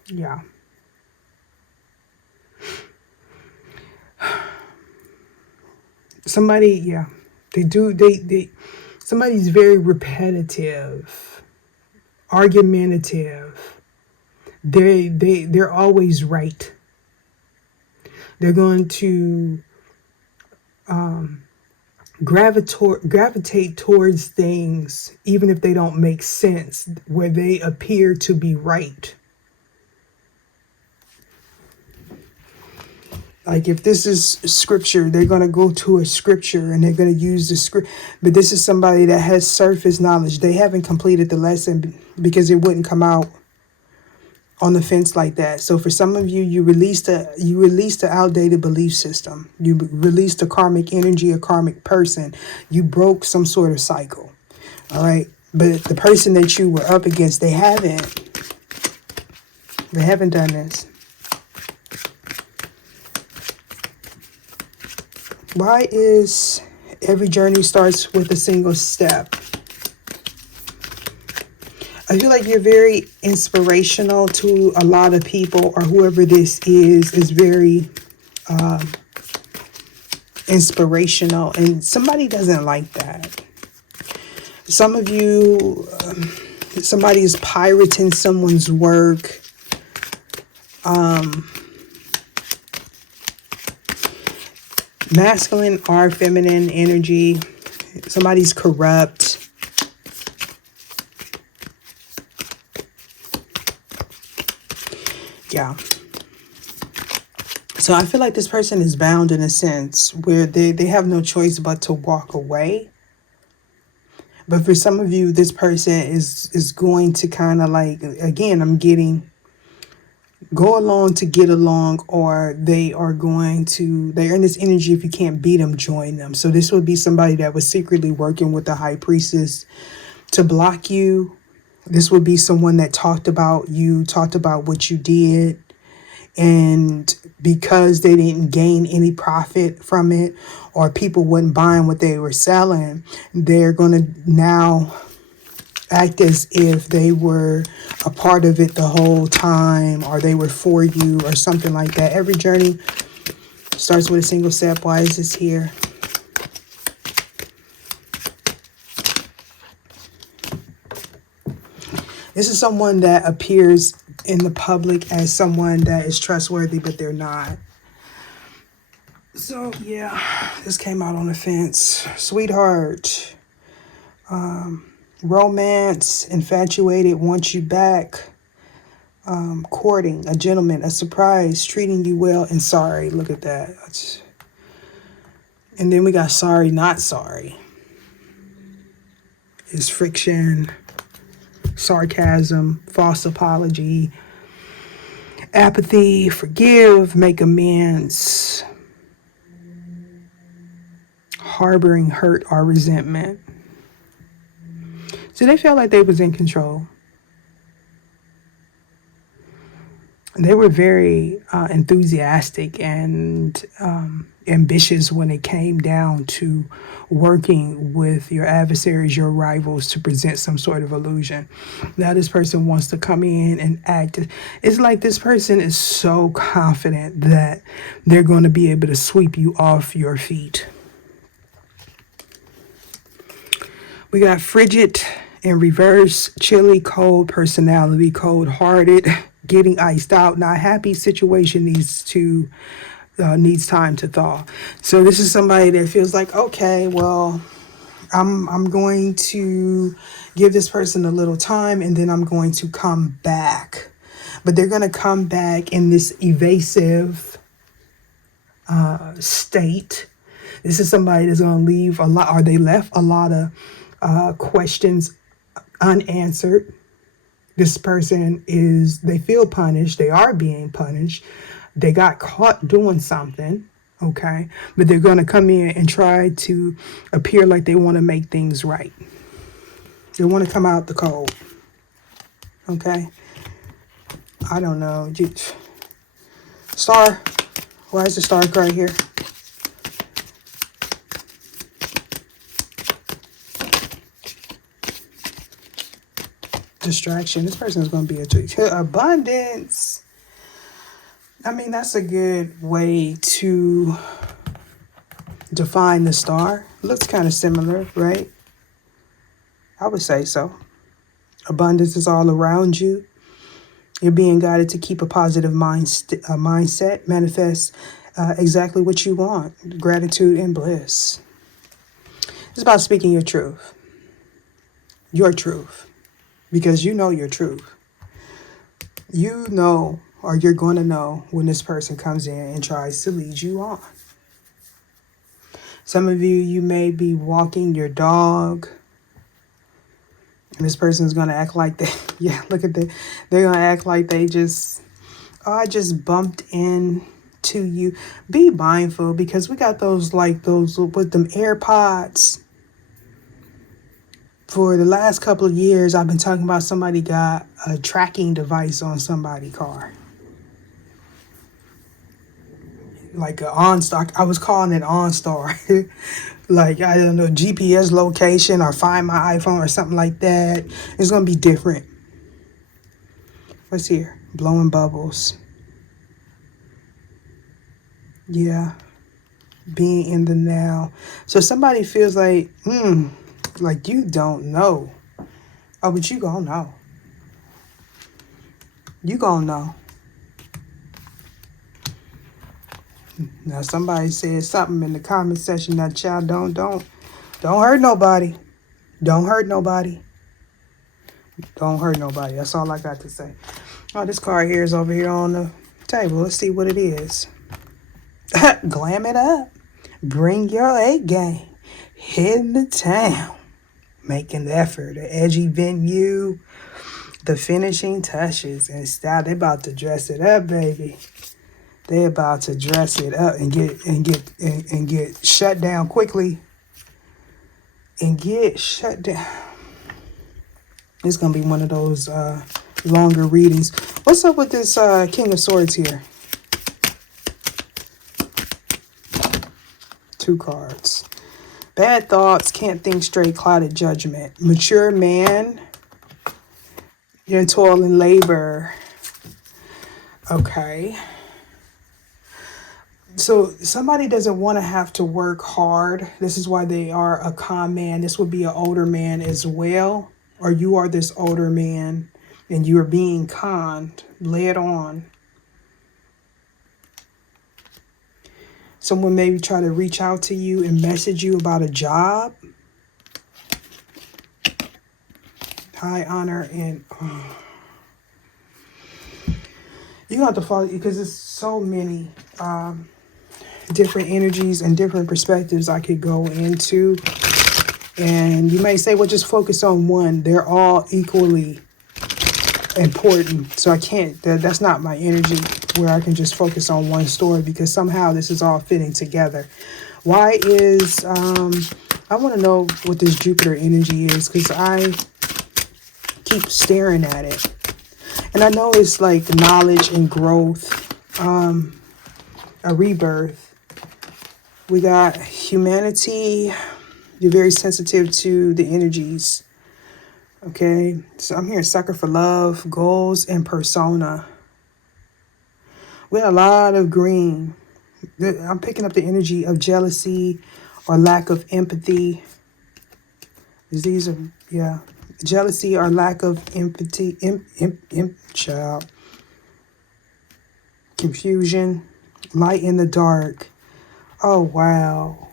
Yeah. Somebody, yeah, they do. Somebody's very repetitive argumentative. They're always right. They're going to gravitate towards things, even if they don't make sense, where they appear to be right. Like if this is scripture, they're going to go to a scripture and they're going to use the script. But this is somebody that has surface knowledge. They haven't completed the lesson because it wouldn't come out on the fence like that. So for some of you, you released the outdated belief system. You released a karmic energy, a karmic person. You broke some sort of cycle. All right. But the person that you were up against, they haven't done this. Why is every journey starts with a single step? I feel like you're very inspirational to a lot of people, or whoever this is very inspirational, and somebody doesn't like that. Some of you, somebody is pirating someone's work. Masculine or feminine energy. Somebody's corrupt. Yeah. So I feel like this person is bound in a sense where they have no choice but to walk away. But for some of you, this person is going to kind of like, again, I'm getting go along to get along, or they're in this energy. If you can't beat them, join them. So this would be somebody that was secretly working with the high priestess to block you. This would be someone that talked about you, talked about what you did. And because they didn't gain any profit from it, or people wasn't buying what they were selling, they're going to now act as if they were a part of it the whole time, or they were for you, or something like that. Every journey starts with a single step. Why is this here? This is someone that appears in the public as someone that is trustworthy, but they're not. So yeah, this came out on the fence. Sweetheart. Romance, infatuated, wants you back. Courting, a gentleman, a surprise, treating you well, and sorry. Look at that. And then we got sorry, not sorry. It's friction, sarcasm, false apology, apathy, forgive, make amends, harboring hurt or resentment. So they felt like they was in control. They were very enthusiastic and ambitious when it came down to working with your adversaries, your rivals, to present some sort of illusion. Now this person wants to come in and act. It's like this person is so confident that they're going to be able to sweep you off your feet. We got frigid in reverse, chilly, cold personality, cold-hearted, getting iced out, not happy. Situation needs time to thaw. So this is somebody that feels like, okay, well, I'm going to give this person a little time, and then I'm going to come back. But they're going to come back in this evasive state. This is somebody that's going to leave a lot, or they left a lot of questions unanswered. This person they feel punished. They are being punished. They got caught doing something, okay? But they're going to come in and try to appear like they want to make things right. They want to come out the cold, okay? I don't know. Star. Why is the star card here? Distraction. This person is going to be abundance. I mean, that's a good way to define the star. Looks kind of similar, right? I would say so. Abundance is all around you. You're being guided to keep a positive mindset, manifest exactly what you want, gratitude and bliss. It's about speaking your truth, because you know your truth. You know, or you're going to know when this person comes in and tries to lead you on. Some of you, you may be walking your dog, and this person's going to act like they, yeah, look at that. They're going to act like they just, oh, I just bumped into you. Be mindful, because we got those, like those with them AirPods. For the last couple of years, I've been talking about somebody got a tracking device on somebody's car. Like an OnStar. I was calling it OnStar. Like, I don't know, GPS location or Find My iPhone or something like that. It's going to be different. What's here? Blowing bubbles. Yeah. Being in the now. So somebody feels like you don't know. Oh, but you gonna know. You gonna know. Now somebody said something in the comment section that child don't hurt nobody. Don't hurt nobody. Don't hurt nobody. That's all I got to say. Oh, this card here is over here on the table. Let's see what it is. Glam it up. Bring your A game. Head to town. Making the effort. The edgy venue. The finishing touches and style. They about to dress it up, baby. They about to dress it up and get shut down quickly. And get shut down. It's gonna be one of those longer readings. What's up with this King of Swords here? 2 cards. Bad thoughts, can't think straight, clouded judgment. Mature man. You're in toil and labor. Okay. So somebody doesn't want to have to work hard. This is why they are a con man. This would be an older man as well. Or you are this older man and you are being conned, led on. Someone maybe try to reach out to you and message you about a job. High honor and... you have to follow, because there's so many different energies and different perspectives I could go into. And you may say, well, just focus on one. They're all equally important. So I can't, that's not my energy where I can just focus on one story, because somehow this is all fitting together. Why is, I want to know what this Jupiter energy is, because I keep staring at it. And I know it's like knowledge and growth, a rebirth. We got humanity. You're very sensitive to the energies. Okay. So I'm hearing sucker for love, goals, and persona. We got a lot of green. I'm picking up the energy of jealousy or lack of empathy. These are, yeah. Jealousy or lack of empathy, child. Confusion, light in the dark. Oh, wow.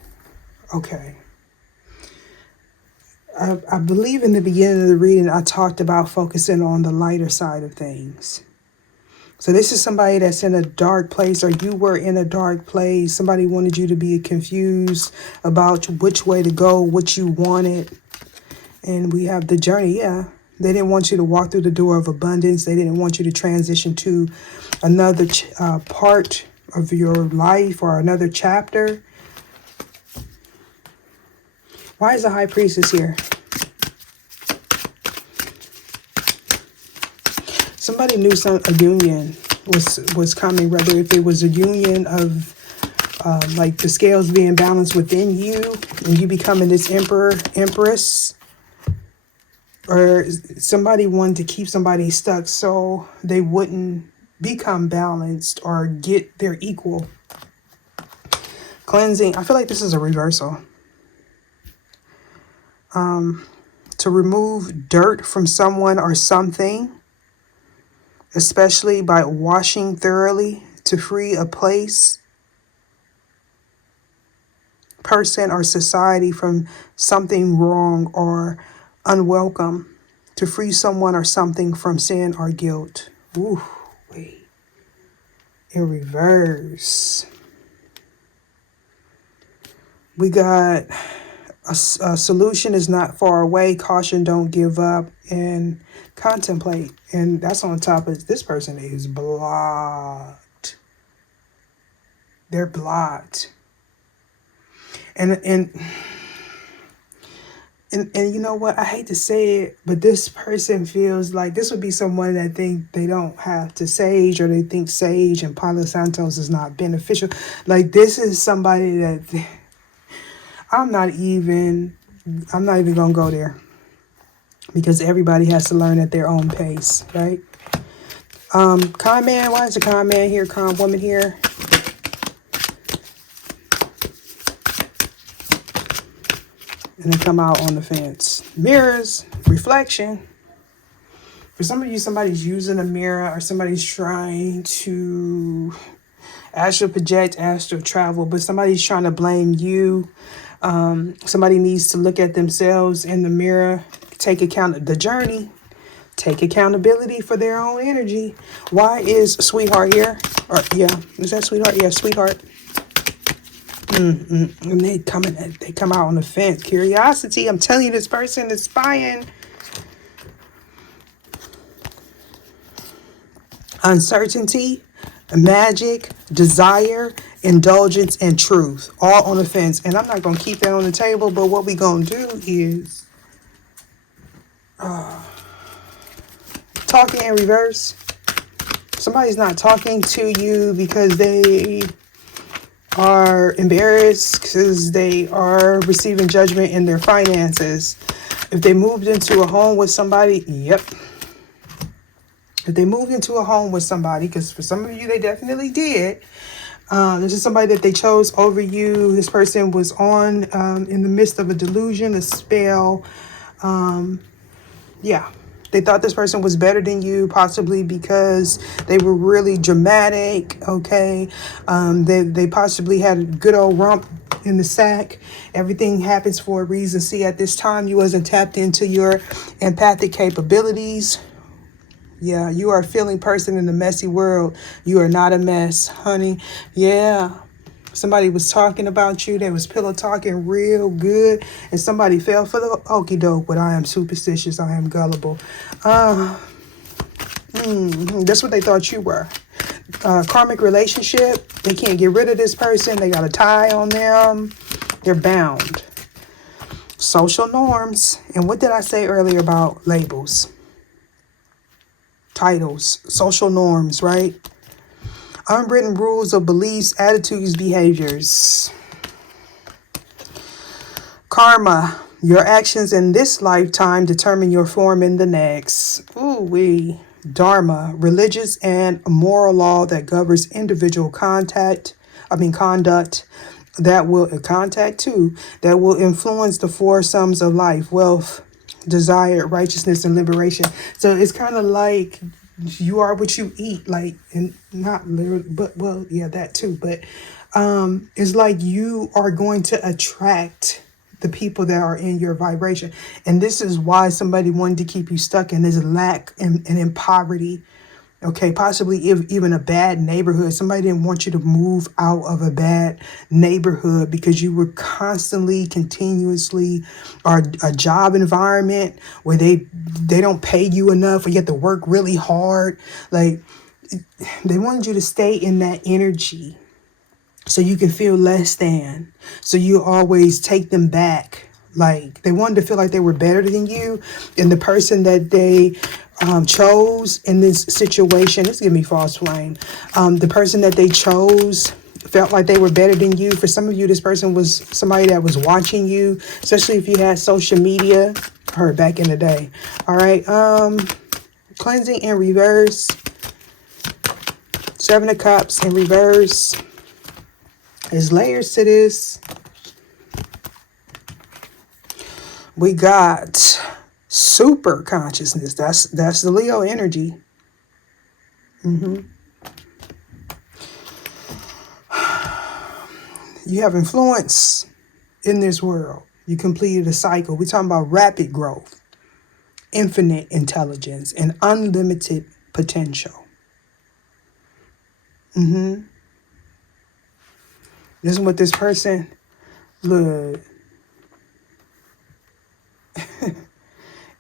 Okay. I believe in the beginning of the reading, I talked about focusing on the lighter side of things. So this is somebody that's in a dark place, or you were in a dark place. Somebody wanted you to be confused about which way to go, what you wanted. And we have the journey, yeah. They didn't want you to walk through the door of abundance. They didn't want you to transition to another part of your life or another chapter. Why is the High Priestess here? Somebody knew a union was coming, whether if it was a union of like the scales being balanced within you and you becoming this emperor, empress. Or somebody wanted to keep somebody stuck so they wouldn't become balanced or get their equal. Cleansing. I feel like this is a reversal. Taurus to remove dirt from someone or something, especially by washing thoroughly to free a place, person, or society from something wrong or unwelcome, to free someone or something from sin or guilt. Ooh, wait. In reverse, we got a solution is not far away. Caution, don't give up, and contemplate. And that's on top of this person is blocked. They're blocked. And you know what? I hate to say it, but this person feels like this would be someone that think they don't have to sage, or they think sage and Palo Santos is not beneficial. Like, this is somebody that I'm not even gonna go there, because everybody has to learn at their own pace, right? Con man, why is the con man here? Con woman here. And they come out on the fence. Mirrors, reflection. For some of you, somebody's using a mirror, or somebody's trying to astral project, astral travel, but somebody's trying to blame you. Somebody needs to look at themselves in the mirror, take account of the journey, take accountability for their own energy. Why is sweetheart here? Or yeah, is that sweetheart? Yeah, sweetheart. And they come out on the fence. Curiosity. I'm telling you, this person is spying. Uncertainty, magic, desire, indulgence, and truth. All on the fence. And I'm not going to keep that on the table, but what we going to do is talking in reverse. Somebody's not talking to you because they are embarrassed, because they are receiving judgment in their finances. If they moved into a home with somebody, yep. If they moved into a home with somebody, because for some of you, they definitely did. This is somebody that they chose over you. This person was on in the midst of a delusion, a spell. Yeah. They thought this person was better than you, possibly because they were really dramatic, okay? They possibly had a good old rump in the sack. Everything happens for a reason. See, at this time, you wasn't tapped into your empathic capabilities. Yeah, you are a feeling person in a messy world. You are not a mess, honey. Yeah. Somebody was talking about you. They was pillow talking real good. And somebody fell for the okie doke. But I am superstitious. I am gullible. That's what they thought you were. Karmic relationship. They can't get rid of this person. They got a tie on them. They're bound. Social norms. And what did I say earlier about labels? Titles. Social norms, right? Unwritten rules of beliefs, attitudes, behaviors. Karma. Your actions in this lifetime determine your form in the next. Ooh-wee. Dharma. Religious and moral law that governs individual conduct that will influence the four sums of life: wealth, desire, righteousness, and liberation. So it's kind of like you are what you eat, like, and not literally, but well, yeah, that too. But it's like you are going to attract the people that are in your vibration. And this is why somebody wanted to keep you stuck in this lack and in poverty. Okay, possibly even a bad neighborhood. Somebody didn't want you to move out of a bad neighborhood because you were continuously, or a job environment where they don't pay you enough, or you have to work really hard. Like, they wanted you to stay in that energy so you can feel less than. So you always take them back. Like, they wanted to feel like they were better than you, and the person that they chose in this situation, this give me false flame. The person that they chose felt like they were better than you. For some of you, this person was somebody that was watching you, especially if you had social media, or back in the day. All right. Cleansing in reverse. Seven of Cups in reverse. There's layers to this. We got super consciousness. That's the Leo energy. You have influence in this world. You completed a cycle. We're talking about rapid growth, infinite intelligence, and unlimited potential. This is what this person, look,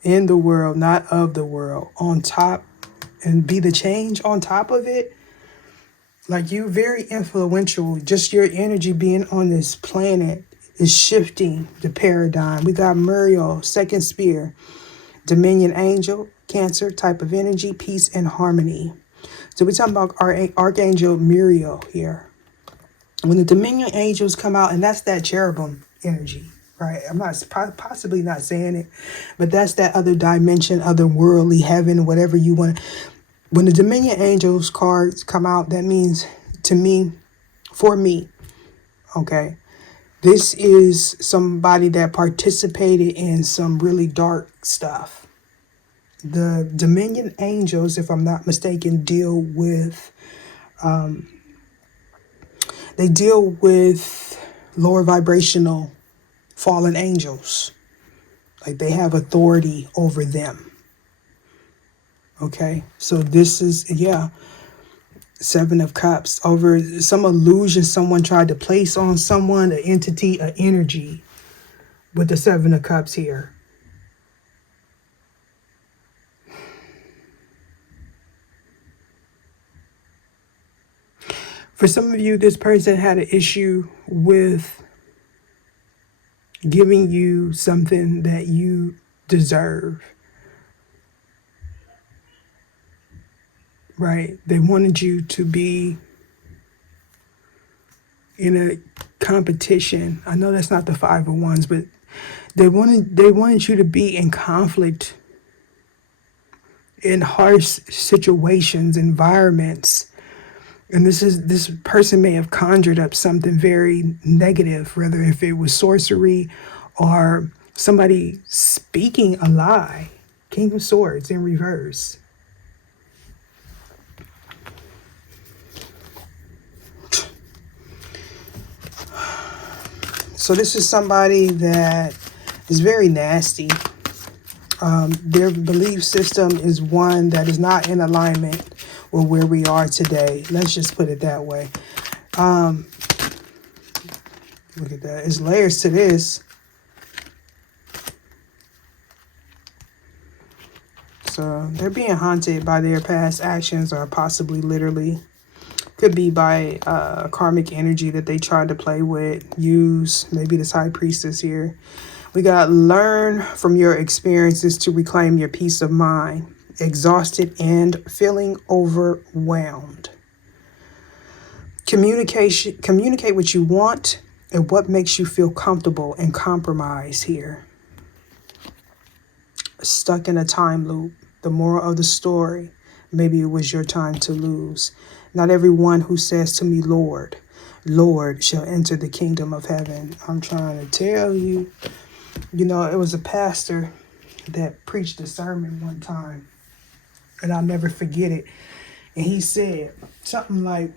in the world, not of the world, on top, and be the change on top of it. Like, you're very influential. Just your energy being on this planet is shifting the paradigm. We got Muriel, second spear, Dominion angel, Cancer type of energy, peace and harmony. So we're talking about our Archangel Muriel here. When the Dominion angels come out, and that's that cherubim energy, right? I'm not possibly not saying it, but that's that other dimension, otherworldly heaven, whatever you want. When the Dominion angels cards come out, that means to me, for me, okay, this is somebody that participated in some really dark stuff. The Dominion angels, if I'm not mistaken, deal with lower vibrational fallen angels. Like, they have authority over them. Okay, so this is, yeah, Seven of Cups, over some illusion someone tried to place on someone, an entity, an energy, with the Seven of Cups here. For some of you, this person had an issue with giving you something that you deserve. Right? They wanted you to be in a competition. I know that's not the Five of Wands, but they wanted you to be in conflict, in harsh situations, environments. And this person may have conjured up something very negative, whether if it was sorcery or somebody speaking a lie. King of Swords in reverse. So this is somebody that is very nasty. Their belief system is one that is not in alignment with where we are today. Let's just put it that way. Look at that. There's layers to this. So they're being haunted by their past actions, or possibly literally. Could be by karmic energy that they tried to play with, use. Maybe this high priestess here. We got learn from your experiences to reclaim your peace of mind. Exhausted and feeling overwhelmed. Communicate what you want and what makes you feel comfortable, and compromise here. Stuck in a time loop. The moral of the story, maybe it was your time to lose. Not everyone who says to me, Lord, Lord, shall enter the kingdom of heaven. I'm trying to tell you. You know, it was a pastor that preached a sermon one time, and I'll never forget it. And he said something like,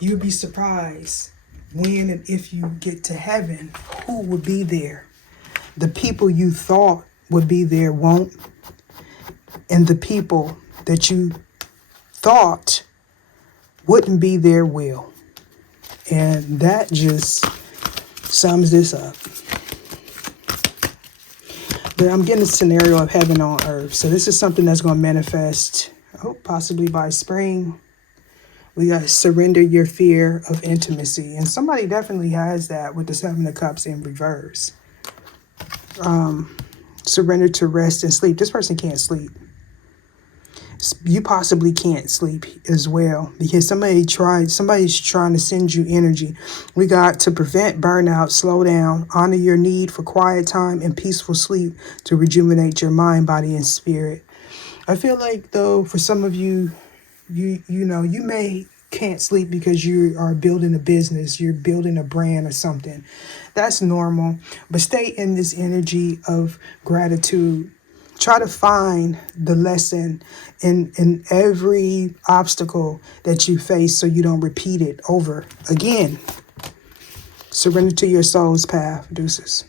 you'll be surprised when and if you get to heaven, who will be there. The people you thought would be there won't. And the people that you thought wouldn't be there will. And that just sums this up. But I'm getting a scenario of heaven on earth. So this is something that's going to manifest, possibly by spring. We got to surrender your fear of intimacy. And somebody definitely has that with the Seven of Cups in reverse. Surrender to rest and sleep. This person can't sleep. You possibly can't sleep as well, because somebody's trying to send you energy. We got to prevent burnout, slow down, honor your need for quiet time and peaceful sleep to rejuvenate your mind, body, and spirit. I feel like, though, for some of you, you may can't sleep because you are building a business, you're building a brand or something. That's normal. But stay in this energy of gratitude. Try to find the lesson in every obstacle that you face so you don't repeat it over again. Surrender to your soul's path. Deuces.